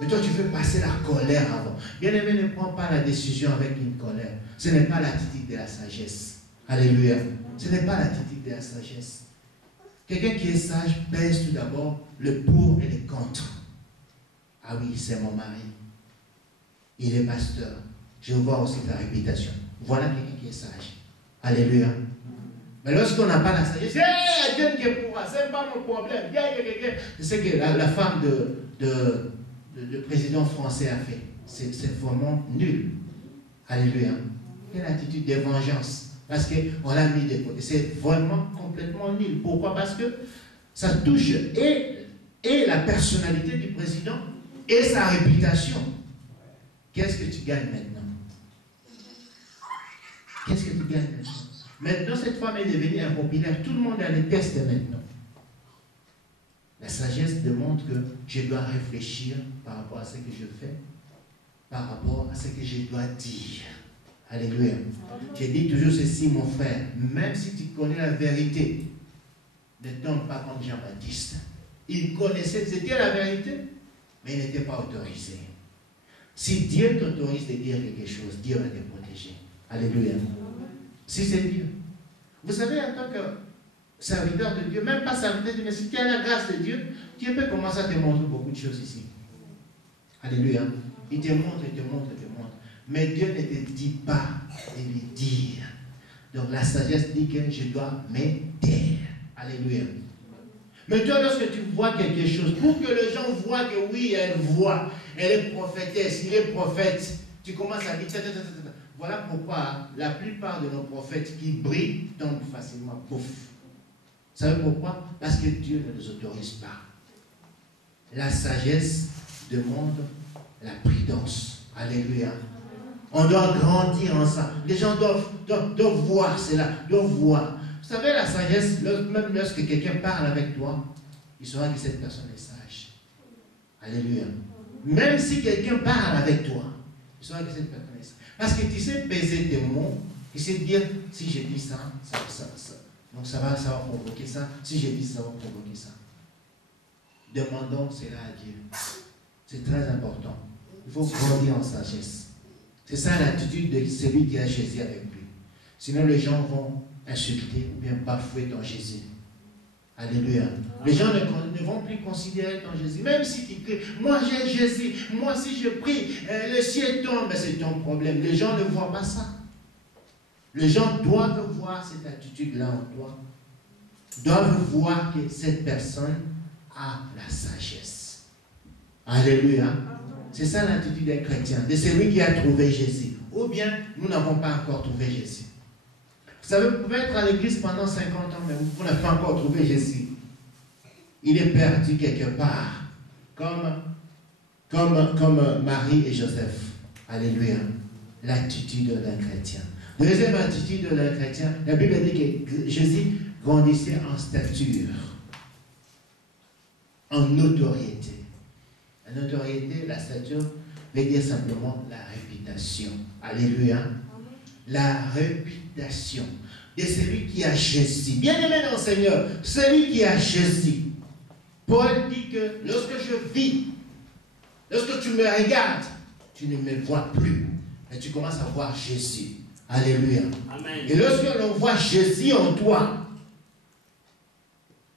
Mais toi, tu veux passer la colère avant. Bien-aimé, ne prends pas la décision avec une colère. Ce n'est pas l'attitude de la sagesse. Alléluia. Ce n'est pas l'attitude de la sagesse. Quelqu'un qui est sage pèse tout d'abord le pour et le contre. Ah oui, c'est mon mari. Il est pasteur. Je vois aussi ta réputation. Voilà quelqu'un qui est sage. Alléluia. Mais lorsqu'on n'a pas la sagesse, Dieu qui est pour moi, ce n'est pas mon problème. C'est ce que la femme de président français a fait. C'est vraiment nul. Alléluia. Quelle attitude de vengeance. Parce qu'on l'a mis de côté. C'est vraiment complètement nul. Pourquoi? Parce que ça touche et la personnalité du président et sa réputation. Qu'est-ce que tu gagnes maintenant? Qu'est-ce que tu gagnes maintenant? Maintenant, cette femme est devenue impopulaire. Tout le monde a les tests maintenant. La sagesse demande que je dois réfléchir par rapport à ce que je fais, par rapport à ce que je dois dire. Alléluia. Je dis toujours ceci, mon frère, même si tu connais la vérité, ne tombe pas comme Jean-Baptiste. Il connaissait, c'était la vérité, mais il n'était pas autorisé. Si Dieu t'autorise de dire quelque chose, Dieu va te protéger. Alléluia. Si c'est Dieu. Vous savez, en tant que serviteur de Dieu, même pas serviteur de Dieu, mais si tu as la grâce de Dieu, Dieu peut commencer à te montrer beaucoup de choses ici. Alléluia. Il te montre, il te montre, il te montre. Mais Dieu ne te dit pas de lui dire. Donc la sagesse dit que je dois me taire. Alléluia. Mais toi, lorsque tu vois quelque chose, pour que les gens voient que oui, elle voit, elle est prophétesse, il est prophète, tu commences à dire, voilà pourquoi la plupart de nos prophètes qui brillent tombent facilement, pouf. Vous savez pourquoi? Parce que Dieu ne les autorise pas. La sagesse demande la prudence. Alléluia. On doit grandir en ça. Les gens doivent voir cela, doivent voir. Vous savez, la sagesse, même lorsque quelqu'un parle avec toi, il saura que cette personne est sage. Alléluia. Même si quelqu'un parle avec toi, il saura que cette personne est sage. Parce que tu sais peser tes mots, tu sais dire, si je dis ça. Donc ça va provoquer ça. Si je dis ça va provoquer ça. Demandons cela à Dieu. C'est très important. Il faut grandir en sagesse. C'est ça l'attitude de celui qui a Jésus avec lui. Sinon les gens vont insulter ou bien bafouer ton Jésus. Alléluia. Les gens ne vont plus considérer ton Jésus. Même si tu cries, moi j'ai Jésus, moi si je prie, le ciel tombe, c'est ton problème. Les gens ne voient pas ça. Les gens doivent voir cette attitude-là en toi. Doivent voir que cette personne a la sagesse. Alléluia. C'est ça l'attitude d'un chrétien, de celui qui a trouvé Jésus. Ou bien, nous n'avons pas encore trouvé Jésus. Vous savez, vous pouvez être à l'église pendant 50 ans, mais vous n'avez pas encore trouvé Jésus. Il est perdu quelque part. Comme comme Marie et Joseph. Alléluia. L'attitude d'un chrétien. Deuxième attitude d'un chrétien, la Bible dit que Jésus grandissait en stature, en notoriété. La notoriété, la stature, veut dire simplement la réputation. Alléluia. La réputation de celui qui a Jésus. Bien-aimé dans le Seigneur, celui qui a Jésus. Paul dit que lorsque je vis, lorsque tu me regardes, tu ne me vois plus, mais tu commences à voir Jésus. Alléluia. Amen. Et lorsque l'on voit Jésus en toi,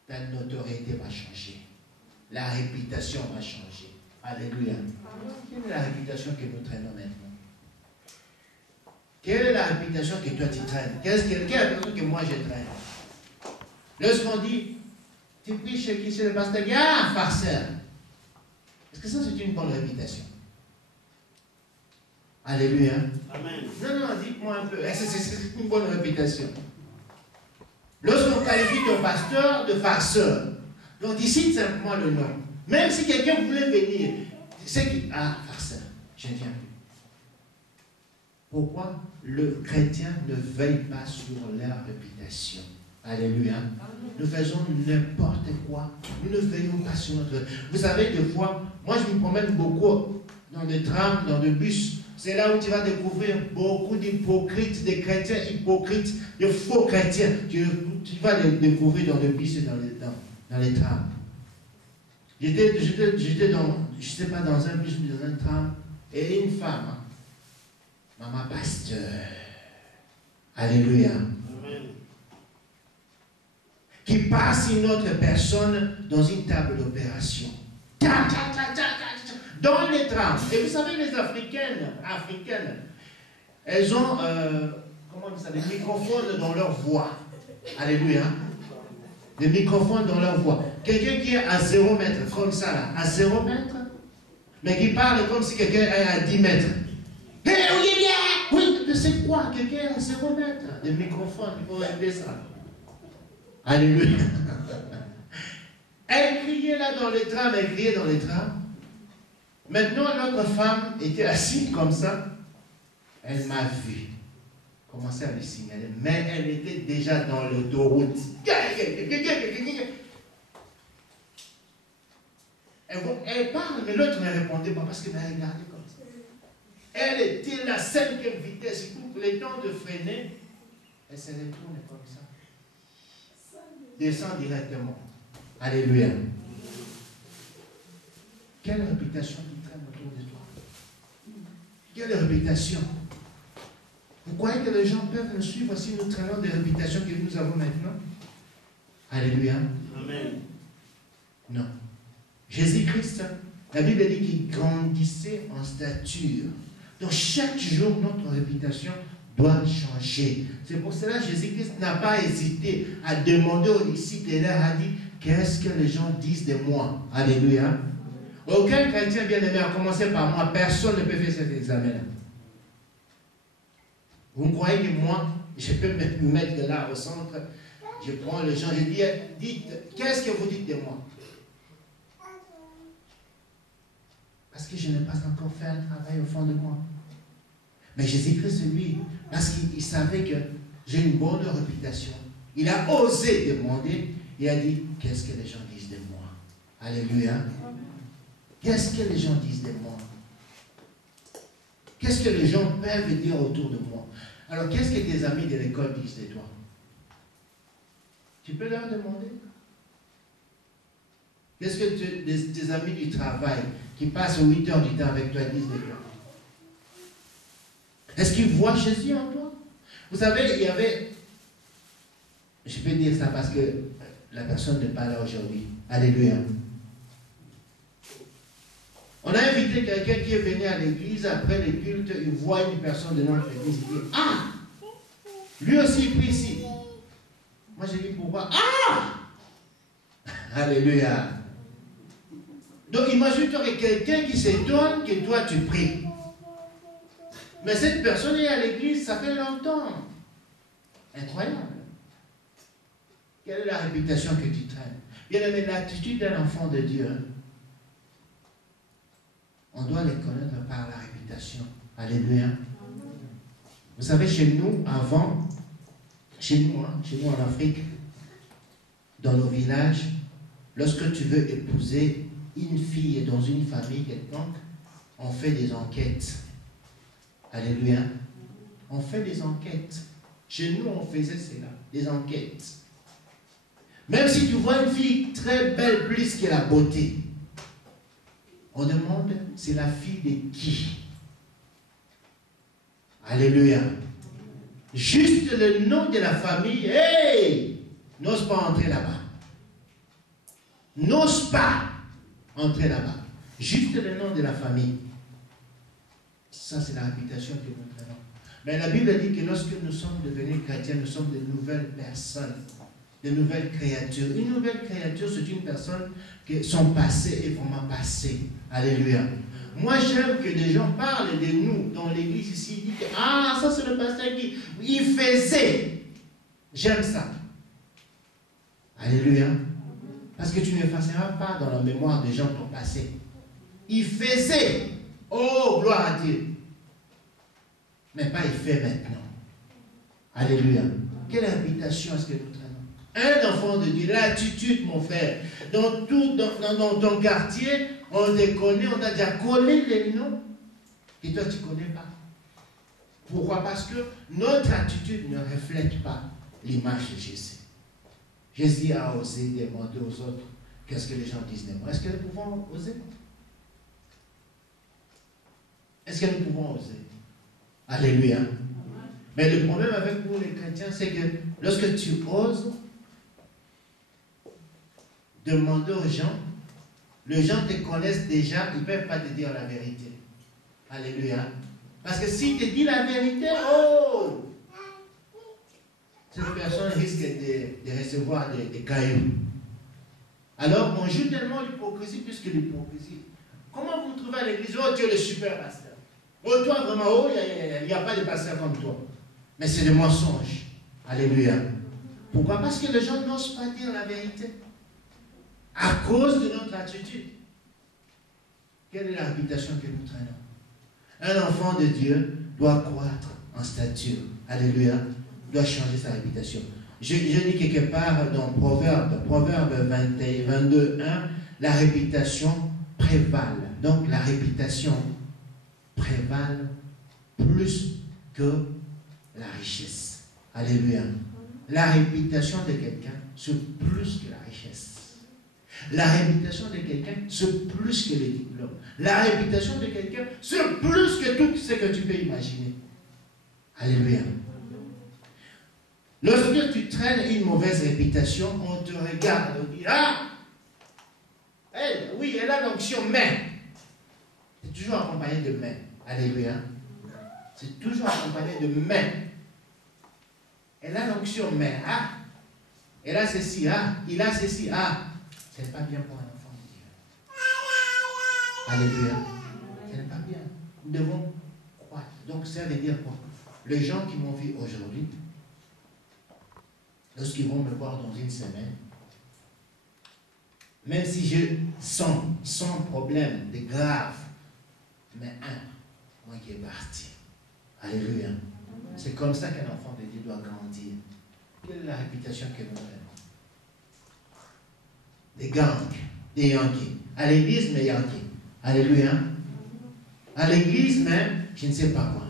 ta notoriété va changer. La réputation va changer. Alléluia. Quelle est la réputation que nous traînons maintenant? Quelle est la réputation que toi tu traînes? Quelle est la réputation que moi je traîne? Lorsqu'on dit, tu pries chez qui? Chez le pasteur? Ah, farceur. Est-ce que ça c'est une bonne réputation? Alléluia. Amen. Non, dites-moi un peu. C'est une bonne réputation. Lorsqu'on qualifie ton pasteur de farceur, on décide simplement le nom. Même si quelqu'un voulait venir, c'est qui? Ah, farceur, je ne viens plus. Pourquoi le chrétien ne veille pas sur leur réputation? Alléluia. Nous faisons n'importe quoi. Nous ne veillons pas sur notre... Vous savez, des fois, moi je me promène beaucoup dans des trams, dans des bus. C'est là où tu vas découvrir beaucoup d'hypocrites, des chrétiens hypocrites, de faux chrétiens. Tu vas les découvrir dans les bus et dans les trams. J'étais dans, je ne sais pas, dans un bus ou dans un tram, et une femme, maman pasteur, alléluia, amen, qui passe une autre personne dans une table d'opération. Dans les trams. Et vous savez, les africaines, elles ont, comment on dit ça, des microphones dans leur voix. Alléluia. Des microphones dans leur voix. Quelqu'un qui est à 0 mètre, comme ça, là, à 0 mètre, mais qui parle comme si quelqu'un est à 10 mètres. Oui, mais c'est quoi? Quelqu'un est à 0 mètre. Des microphones, il faut régler ça. Alléluia. Elle criait là dans les trams, elle criait dans les trams. Maintenant, notre femme était assise comme ça. Elle m'a vu. Commençait à lui signaler. Mais elle était déjà dans l'autoroute. Elle parle, mais l'autre ne répondait pas parce qu'elle m'a regardé comme ça. Elle était la 5e vitesse. Pour le temps de freiner, elle se retourne comme ça. Descend directement. Alléluia. Quelle réputation qui traîne autour de toi? Quelle réputation? Vous croyez que les gens peuvent nous suivre si nous traînons des réputations que nous avons maintenant? Alléluia. Amen. Non. Jésus-Christ, la Bible dit qu'il grandissait en stature. Donc chaque jour, notre réputation doit changer. C'est pour cela que Jésus-Christ n'a pas hésité à demander aux disciples et leur a dit, qu'est-ce que les gens disent de moi? Alléluia. Aucun chrétien bien-aimé, à commencer par moi, personne ne peut faire cet examen-là. Vous me croyez que moi, je peux me mettre là au centre, je prends les gens, je dis, dites, qu'est-ce que vous dites de moi? Parce que je n'ai pas encore fait un travail au fond de moi. Mais Jésus-Christ, lui, parce qu'il savait que j'ai une bonne réputation, il a osé demander, il a dit, qu'est-ce que les gens disent de moi? Alléluia. Qu'est-ce que les gens disent de moi? Qu'est-ce que les gens peuvent dire autour de moi? Alors, qu'est-ce que tes amis de l'école disent de toi? Tu peux leur demander? Qu'est-ce que tes amis du travail qui passent 8 heures du temps avec toi disent de toi? Est-ce qu'ils voient Jésus en toi? Vous savez, il y avait... Je peux dire ça parce que la personne n'est pas là aujourd'hui. Alléluia. On a invité quelqu'un qui est venu à l'église, après le culte, il voit une personne de notre église, il dit, ah, lui aussi il prie ici. Moi j'ai dit, pourquoi? Ah! Alléluia. Donc imagine-toi que quelqu'un qui s'étonne que toi tu pries. Mais cette personne est à l'église, ça fait longtemps. Incroyable. Quelle est la réputation que tu traînes? Bien aimé, l'attitude d'un enfant de Dieu. On doit les connaître par la réputation. Alléluia. Vous savez, chez nous, avant, chez nous en Afrique, dans nos villages, lorsque tu veux épouser une fille dans une famille quelconque, on fait des enquêtes. Alléluia. On fait des enquêtes. Chez nous, on faisait cela, des enquêtes. Même si tu vois une fille très belle, plus que la beauté, on demande, c'est la fille de qui? Alléluia. Juste le nom de la famille, hey! N'ose pas entrer là-bas. N'ose pas entrer là-bas. Juste le nom de la famille. Ça, c'est la réputation que nous prenons. Mais la Bible dit que lorsque nous sommes devenus chrétiens, nous sommes de nouvelles personnes, de nouvelles créatures. Une nouvelle créature, c'est une personne que son passé est vraiment passé. Alléluia. Moi, j'aime que des gens parlent de nous dans l'église ici. Ils disent que, ah, ça c'est le pasteur qui il faisait. J'aime ça. Alléluia. Parce que tu ne effaceras pas dans la mémoire des gens ton passé. Il faisait. Oh, gloire à Dieu. Mais pas il fait maintenant. Alléluia. Quelle réputation est-ce que nous traînons? Un enfant de Dieu, l'attitude, mon frère. Dans ton quartier, on te connaît, on a déjà collé les noms. Et toi, tu ne connais pas. Pourquoi? Parce que notre attitude ne reflète pas l'image de Jésus. Jésus a osé demander aux autres qu'est-ce que les gens disent de moi. Est-ce que nous pouvons oser? Est-ce que nous pouvons oser? Alléluia. Mais le problème avec nous les chrétiens, c'est que lorsque tu oses demander aux gens, les gens te connaissent déjà, ils ne peuvent pas te dire la vérité. Alléluia. Parce que s'ils te disent la vérité, oh! Cette personne risque de recevoir des cailloux. Alors, on joue tellement l'hypocrisie plus que l'hypocrisie. Comment vous trouvez à l'église? Oh, tu es le super pasteur. Oh, toi, vraiment, oh, il n'y a pas de pasteur comme toi. Mais c'est des mensonges. Alléluia. Pourquoi? Parce que les gens n'osent pas dire la vérité. À cause de notre attitude. Quelle est la réputation que nous traînons? Un enfant de Dieu doit croître en stature. Alléluia. Doit changer sa réputation. Je lis quelque part dans Proverbe 22, 1, la réputation prévale. Donc la réputation prévale plus que la richesse. Alléluia. La réputation de quelqu'un, c'est plus que la richesse. La réputation de quelqu'un, c'est plus que les diplômes. La réputation de quelqu'un, c'est plus que tout ce que tu peux imaginer. Alléluia. Lorsque tu traînes une mauvaise réputation, on te regarde, on dit, ah, elle, oui, elle a l'onction, mais. C'est toujours accompagné de mais. Alléluia. C'est toujours accompagné de mais. Elle a l'onction, mais, ah, elle a ceci, ah, il a ceci, ah. Ce n'est pas bien pour un enfant de Dieu. Alléluia. Ce n'est pas bien. Nous devons croire. Donc, ça veut dire quoi? Les gens qui m'ont vu aujourd'hui, lorsqu'ils vont me voir dans une semaine, même si je sens sans problème de grave, mais moi qui est parti. Alléluia. C'est comme ça qu'un enfant de Dieu doit grandir. Quelle est la réputation que nous avons? Des gangs, des Yankees. À l'église, mais Yankees. Alléluia. À l'église, même, je ne sais pas quoi.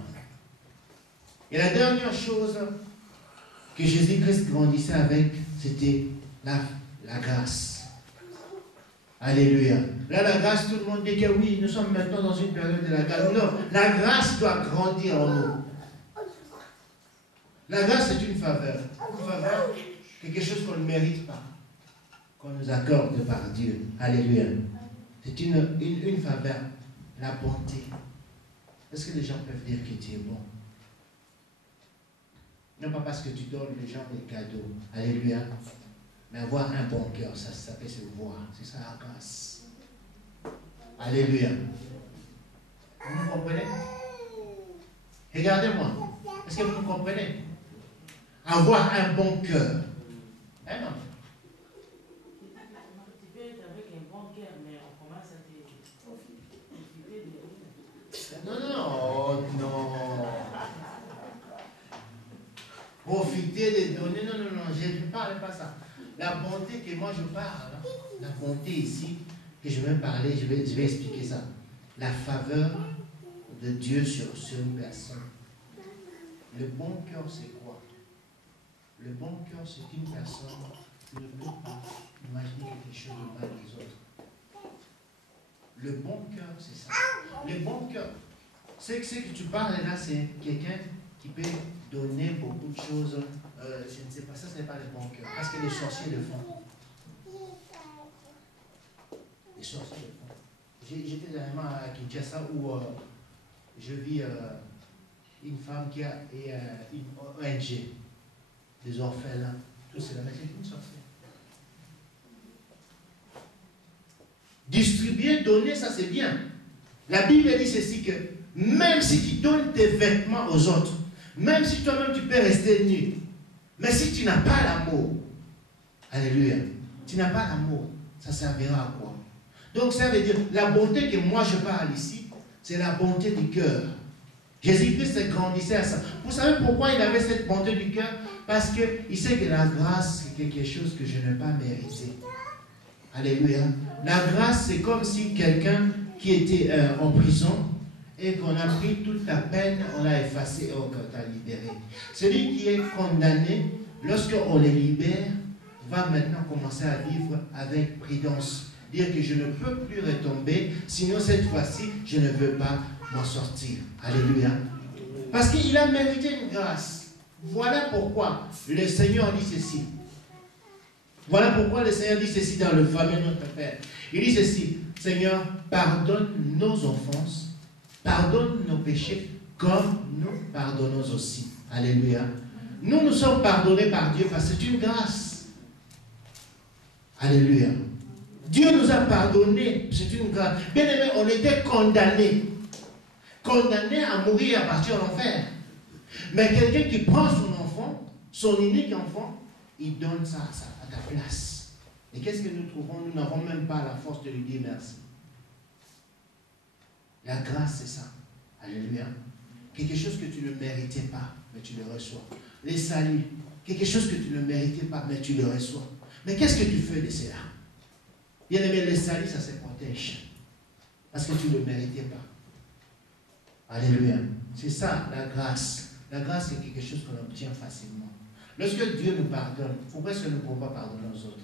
Et la dernière chose que Jésus-Christ grandissait avec, c'était la grâce. Alléluia. Là, la grâce, tout le monde dit que oui, nous sommes maintenant dans une période de la grâce. Non, la grâce doit grandir en nous. La grâce, c'est une faveur. Une faveur, quelque chose qu'on ne mérite pas, qu'on nous accorde par Dieu. Alléluia. C'est une faveur. La bonté. Est-ce que les gens peuvent dire que tu es bon? Non pas parce que tu donnes les gens des cadeaux. Alléluia. Mais avoir un bon cœur, ça peut se voir. C'est ça la grâce. Alléluia. Vous me comprenez? Regardez-moi. Est-ce que vous me comprenez? Avoir un bon cœur. Hein, non? Tu peux être avec un bon cœur, mais on commence à te profiter de profiter des données. Non, non, non, je ne parle pas ça. La bonté que moi je parle, la bonté ici, que je vais parler, je vais expliquer ça. La faveur de Dieu sur une personne. Le bon cœur, c'est quoi? Le bon cœur, c'est une personne qui ne peut pas imaginer quelque chose de mal des autres. Le bon cœur, c'est ça. Le bon cœur, c'est que tu parles là, c'est quelqu'un qui peut donner beaucoup de choses. Je ne sais pas, ça, ce n'est pas le bon cœur. Parce que les sorciers le font. Les sorciers le font. J'étais dernièrement à Kinshasa où je vis une femme qui a une ONG, des orphelins, tout cela, mais c'est une sorcière. Distribuer, donner, ça c'est bien. La Bible dit ceci que même si tu donnes tes vêtements aux autres, même si toi-même tu peux rester nu, mais si tu n'as pas l'amour, alléluia, tu n'as pas l'amour, ça servira à quoi? Donc ça veut dire, la bonté que moi je parle ici, c'est la bonté du cœur. Jésus-Christ grandissait à ça. Vous savez pourquoi il avait cette bonté du cœur? Parce qu'il sait que la grâce, c'est quelque chose que je n'ai pas mérité. Alléluia. La grâce, c'est comme si quelqu'un qui était en prison et qu'on a pris toute la peine, on l'a effacé et on l'a libéré. Celui qui est condamné, lorsqu'on les libère, va maintenant commencer à vivre avec prudence. Dire que je ne peux plus retomber, sinon cette fois-ci, je ne veux pas m'en sortir. Alléluia. Parce qu'il a mérité une grâce. Voilà pourquoi le Seigneur dit ceci. Voilà pourquoi le Seigneur dit ceci dans le fameux Notre Père. Il dit ceci, Seigneur, pardonne nos offenses, pardonne nos péchés, comme nous pardonnons aussi. Alléluia. Nous sommes pardonnés par Dieu parce que c'est une grâce. Alléluia. Dieu nous a pardonnés, c'est une grâce. Bien aimé, on était condamnés. Condamnés à mourir et à partir en enfer. Mais quelqu'un qui prend son enfant, son unique enfant, il donne ça à ta place. Et qu'est-ce que nous trouvons? Nous n'avons même pas la force de lui dire merci. La grâce, c'est ça. Alléluia. Quelque chose que tu ne méritais pas, mais tu le reçois. Les saluts, quelque chose que tu ne méritais pas, mais tu le reçois. Mais qu'est-ce que tu fais de cela? Bien aimé, les saluts, ça se protège. Parce que tu ne le méritais pas. Alléluia. C'est ça, la grâce. La grâce, c'est quelque chose qu'on obtient facilement. Lorsque Dieu nous pardonne, pourquoi est-ce que nous ne pouvons pas pardonner aux autres?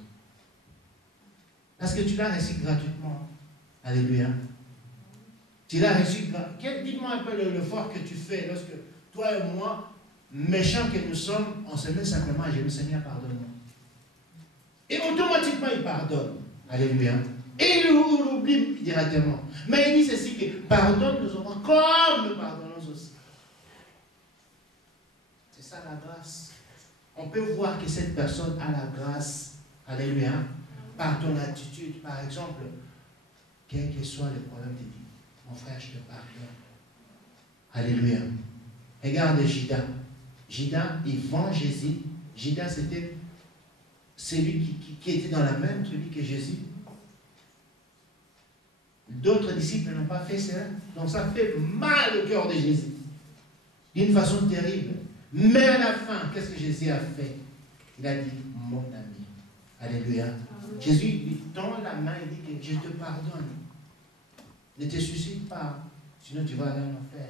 Parce que tu l'as reçu gratuitement. Alléluia. Tu l'as reçu gratuitement. Dis-moi un peu l'effort que tu fais lorsque toi et moi, méchants que nous sommes, on se met simplement à genoux, Seigneur, pardonne-moi. Et automatiquement, il pardonne. Alléluia. Et il l'oublie directement. Mais il dit ceci que pardonne nos offenses comme nous pardonnons aussi. C'est ça la grâce. On peut voir que cette personne a la grâce. Alléluia. Par ton attitude, par exemple, quel que soit le problème, tu dis, mon frère, je te pardonne. Alléluia. Regarde Judas. Judas, il vend Jésus. Judas, c'était celui qui était dans la même tribu que Jésus. D'autres disciples n'ont pas fait cela. Donc ça fait mal au cœur de Jésus. D'une façon terrible. Mais à la fin, qu'est-ce que Jésus a fait? Il a dit, mon ami. Alléluia. Jésus lui tend la main et dit que je te pardonne. Ne te suicide pas, sinon tu vas aller en enfer.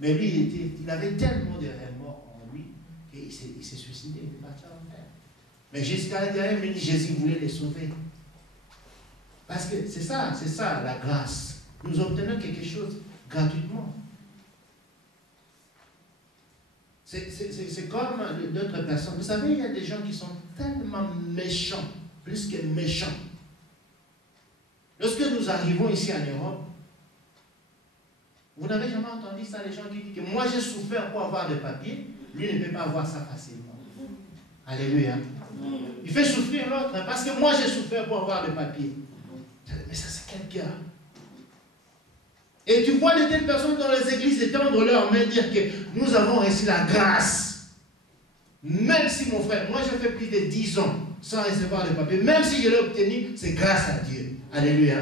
Mais lui, il avait tellement de remords en lui qu'il s'est suicidé, il est parti en enfer. Mais jusqu'à l'intérieur, il dit Jésus voulait les sauver. Parce que c'est ça la grâce. Nous obtenons quelque chose gratuitement. C'est comme d'autres personnes. Vous savez, il y a des gens qui sont tellement méchants, plus que méchants. Lorsque nous arrivons ici en Europe, vous n'avez jamais entendu ça, les gens qui disent que moi j'ai souffert pour avoir des papiers, lui ne peut pas avoir ça facilement. Alléluia. Il fait souffrir l'autre, parce que moi j'ai souffert pour avoir des papiers. Mais ça c'est quel cœur? Et tu vois de telles personnes dans les églises étendre leurs mains, dire que nous avons reçu la grâce. Même si mon frère, moi j'ai fait plus de 10 ans sans recevoir le papier, même si je l'ai obtenu, c'est grâce à Dieu. Alléluia.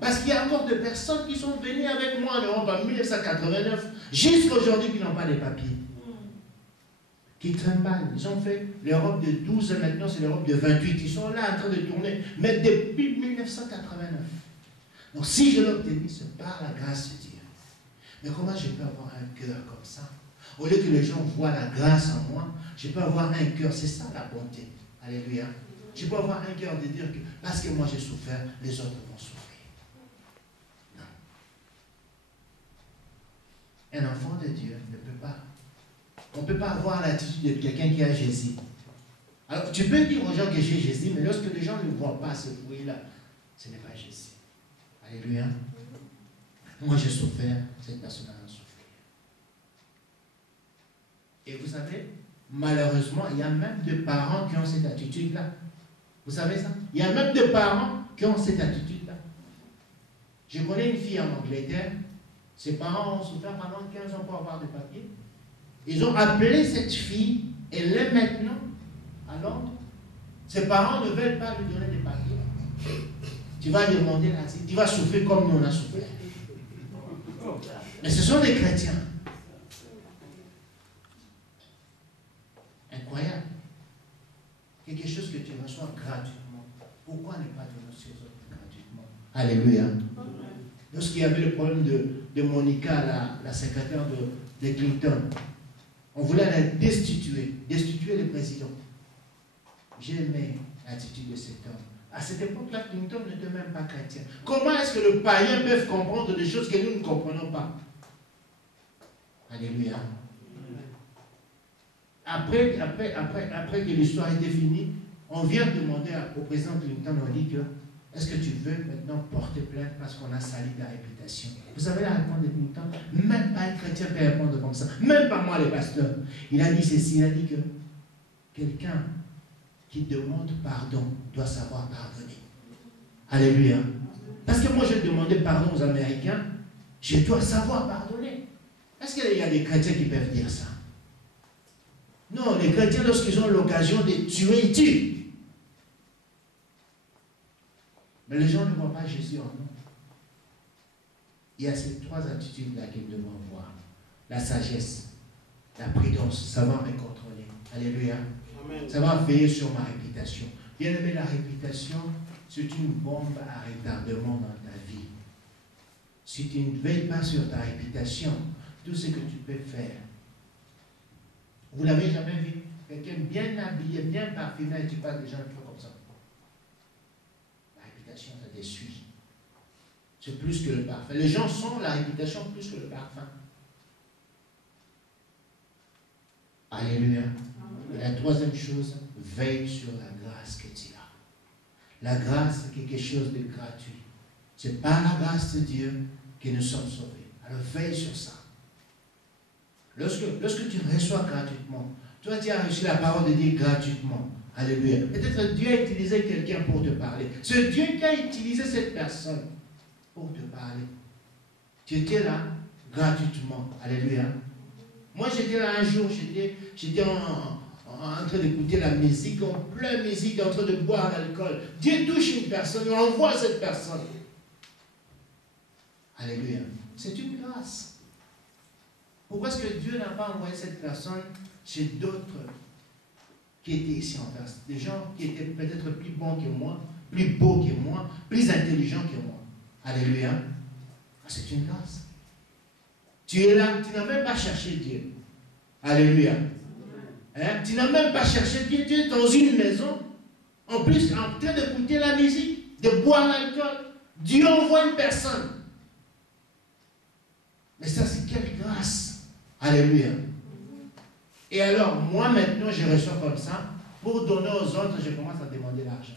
Parce qu'il y a encore des personnes qui sont venues avec moi en Europe en 1989, jusqu'à aujourd'hui qui n'ont pas de papiers. qui trimballent. Ils ont fait l'Europe de 12, maintenant c'est l'Europe de 28. Ils sont là en train de tourner, mais depuis 1989. Donc si je l'obtenais, c'est par la grâce de Dieu. Mais comment je peux avoir un cœur comme ça? Au lieu que les gens voient la grâce en moi, je peux avoir un cœur, c'est ça la bonté. Alléluia. Je peux avoir un cœur de dire que parce que moi j'ai souffert, les autres vont souffrir. Non. Un enfant de Dieu ne peut pas. On ne peut pas avoir l'attitude de quelqu'un qui a Jésus. Alors tu peux dire aux gens que j'ai Jésus, mais lorsque les gens ne voient pas ce fruit-là, ce n'est pas Jésus. Alléluia. Moi j'ai souffert, cette personne a souffert. Et vous savez, malheureusement, il y a même des parents qui ont cette attitude-là. Vous savez ça? Il y a même des parents qui ont cette attitude-là. Je connais une fille en Angleterre, ses parents ont souffert pendant 15 ans pour avoir des papiers. Ils ont appelé cette fille, elle est maintenant à Londres. Ses parents ne veulent pas lui donner des papiers. Tu vas demander l'asile, tu vas souffrir comme nous on a souffert. Mais ce sont des chrétiens. Incroyable. Quelque chose que tu reçois gratuitement. Pourquoi ne pas donner aux autres gratuitement? Alléluia. Lorsqu'il y avait le problème de Monica, la secrétaire de Clinton, on voulait la destituer le président. J'ai aimé l'attitude de cet homme. À cette époque-là, Clinton n'était même pas chrétien. Comment est-ce que le païen peut comprendre des choses que nous ne comprenons pas? Alléluia. Après que l'histoire était finie, on vient demander au président Clinton, on dit que est-ce que tu veux maintenant porter plainte parce qu'on a sali ta réputation? Vous savez la réponse de Clinton? Même pas un chrétien peut répondre comme ça. Même pas moi, les pasteurs. Il a dit ceci, il a dit que quelqu'un qui demande pardon doit savoir pardonner. Alléluia. Parce que moi, je demandais pardon aux Américains, je dois savoir pardonner. Est-ce qu'il y a des chrétiens qui peuvent dire ça? Non, les chrétiens, lorsqu'ils ont l'occasion de tuer, ils tuent. Mais les gens ne voient pas Jésus en nous. Il y a ces trois attitudes-là qu'ils devront voir. La sagesse, la prudence, savoir me contrôler. Alléluia. Amen. Savoir veiller sur ma réputation. Bien aimé, la réputation, c'est une bombe à retardement dans ta vie. Si tu ne veilles pas sur ta réputation, tout ce que tu peux faire. Vous l'avez jamais vu? Quelqu'un bien habillé, bien parfumé, et tu passes des gens qui font comme ça. La réputation, ça te suit. C'est plus que le parfum. Les gens sont la réputation plus que le parfum. Alléluia. Et la troisième chose, veille sur la grâce que tu as. La grâce, c'est quelque chose de gratuit. C'est par la grâce de Dieu que nous sommes sauvés. Alors veille sur ça. Lorsque tu reçois gratuitement, toi tu as reçu la parole de Dieu gratuitement. Alléluia. Peut-être Dieu a utilisé quelqu'un pour te parler. C'est Dieu qui a utilisé cette personne pour te parler. Tu étais là gratuitement. Alléluia. Moi j'étais là un jour, j'étais en train d'écouter la musique, en pleine musique, en train de boire l'alcool. Dieu touche une personne, il envoie cette personne. Alléluia. C'est une grâce. Pourquoi est-ce que Dieu n'a pas envoyé cette personne chez d'autres qui étaient ici en face? Des gens qui étaient peut-être plus bons que moi, plus beaux que moi, plus intelligents que moi. Alléluia. C'est une grâce. Tu es là, tu n'as même pas cherché Dieu. Alléluia. Hein? Tu n'as même pas cherché Dieu. Tu es dans une maison, en plus en train d'écouter la musique, de boire l'alcool. Dieu envoie une personne. Mais ça, c'est quelle grâce. Alléluia. Et alors, moi maintenant, je reçois comme ça. Pour donner aux autres, je commence à demander l'argent.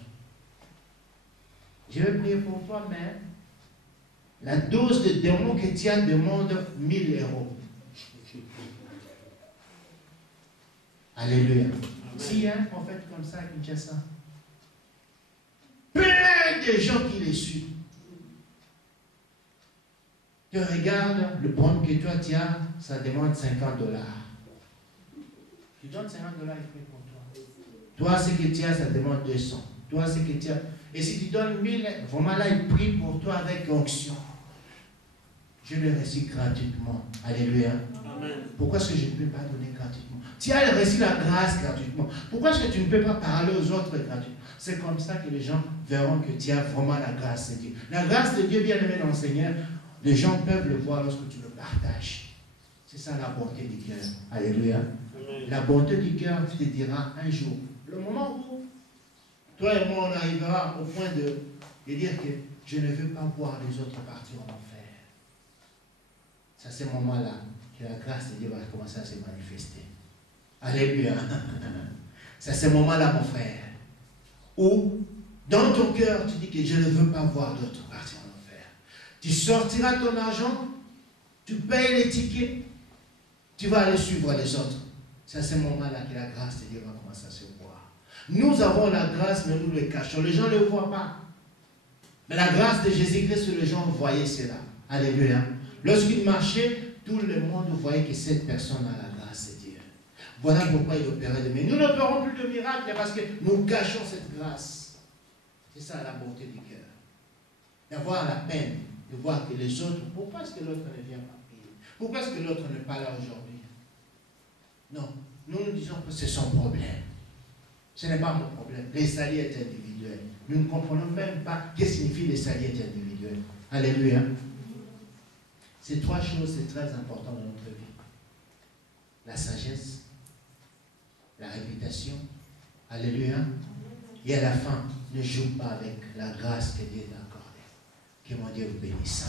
Je vais prier pour toi, mais la dose de démon que tu as demande 1000 €. Alléluia. S'il y a un prophète comme ça à Kinshasa, plein de gens qui les suivent. Tu regardes le bon que toi tu as, ça demande 50 $. Tu donnes 50 $, il fait pour toi. Toi, ce que tu as, ça demande 200. Toi, ce que tu as. Et si tu donnes 1000, vraiment là, il prie pour toi avec onction. Je le reçois gratuitement. Alléluia. Pourquoi est-ce que je ne peux pas donner gratuitement? Tu as reçu la grâce gratuitement. Pourquoi est-ce que tu ne peux pas parler aux autres gratuitement? C'est comme ça que les gens verront que tu as vraiment la grâce de Dieu. La grâce de Dieu, bien aimé dans le Seigneur, les gens peuvent le voir lorsque tu le partages. C'est ça la bonté du cœur. Alléluia. Amen. La bonté du cœur te dira un jour, le moment où toi et moi on arrivera au point de dire que je ne veux pas voir les autres partir en enfer. C'est à ce moment-là que la grâce de Dieu va commencer à se manifester. Alléluia. C'est à ce moment-là, mon frère, où dans ton cœur tu dis que je ne veux pas voir d'autres partir en enfer. Tu sortiras ton argent, tu payes les tickets, tu vas aller suivre les autres. C'est à ce moment-là que la grâce de Dieu va commencer à se voir. Nous avons la grâce, mais nous le cachons. Les gens ne le voient pas. Mais la grâce de Jésus-Christ, les gens voyaient cela. Alléluia. Lorsqu'il marchait, tout le monde voyait que cette personne a la grâce de Dieu. Voilà pourquoi il opérait de miracles. Nous n'opérons plus de miracles parce que nous cachons cette grâce. C'est ça la bonté du cœur. D'avoir la peine de voir que les autres, pourquoi est-ce que l'autre ne vient pas payer? Pourquoi est-ce que l'autre n'est pas là aujourd'hui? Non, nous disons que c'est son problème. Ce n'est pas mon problème. Les salut est individuel. Nous ne comprenons même pas ce que signifie les salut est individuel. Alléluia. Ces trois choses, c'est très important dans notre vie. La sagesse, la réputation, alléluia. Et à la fin, ne joue pas avec la grâce que Dieu t'a accordée. Que mon Dieu vous bénisse.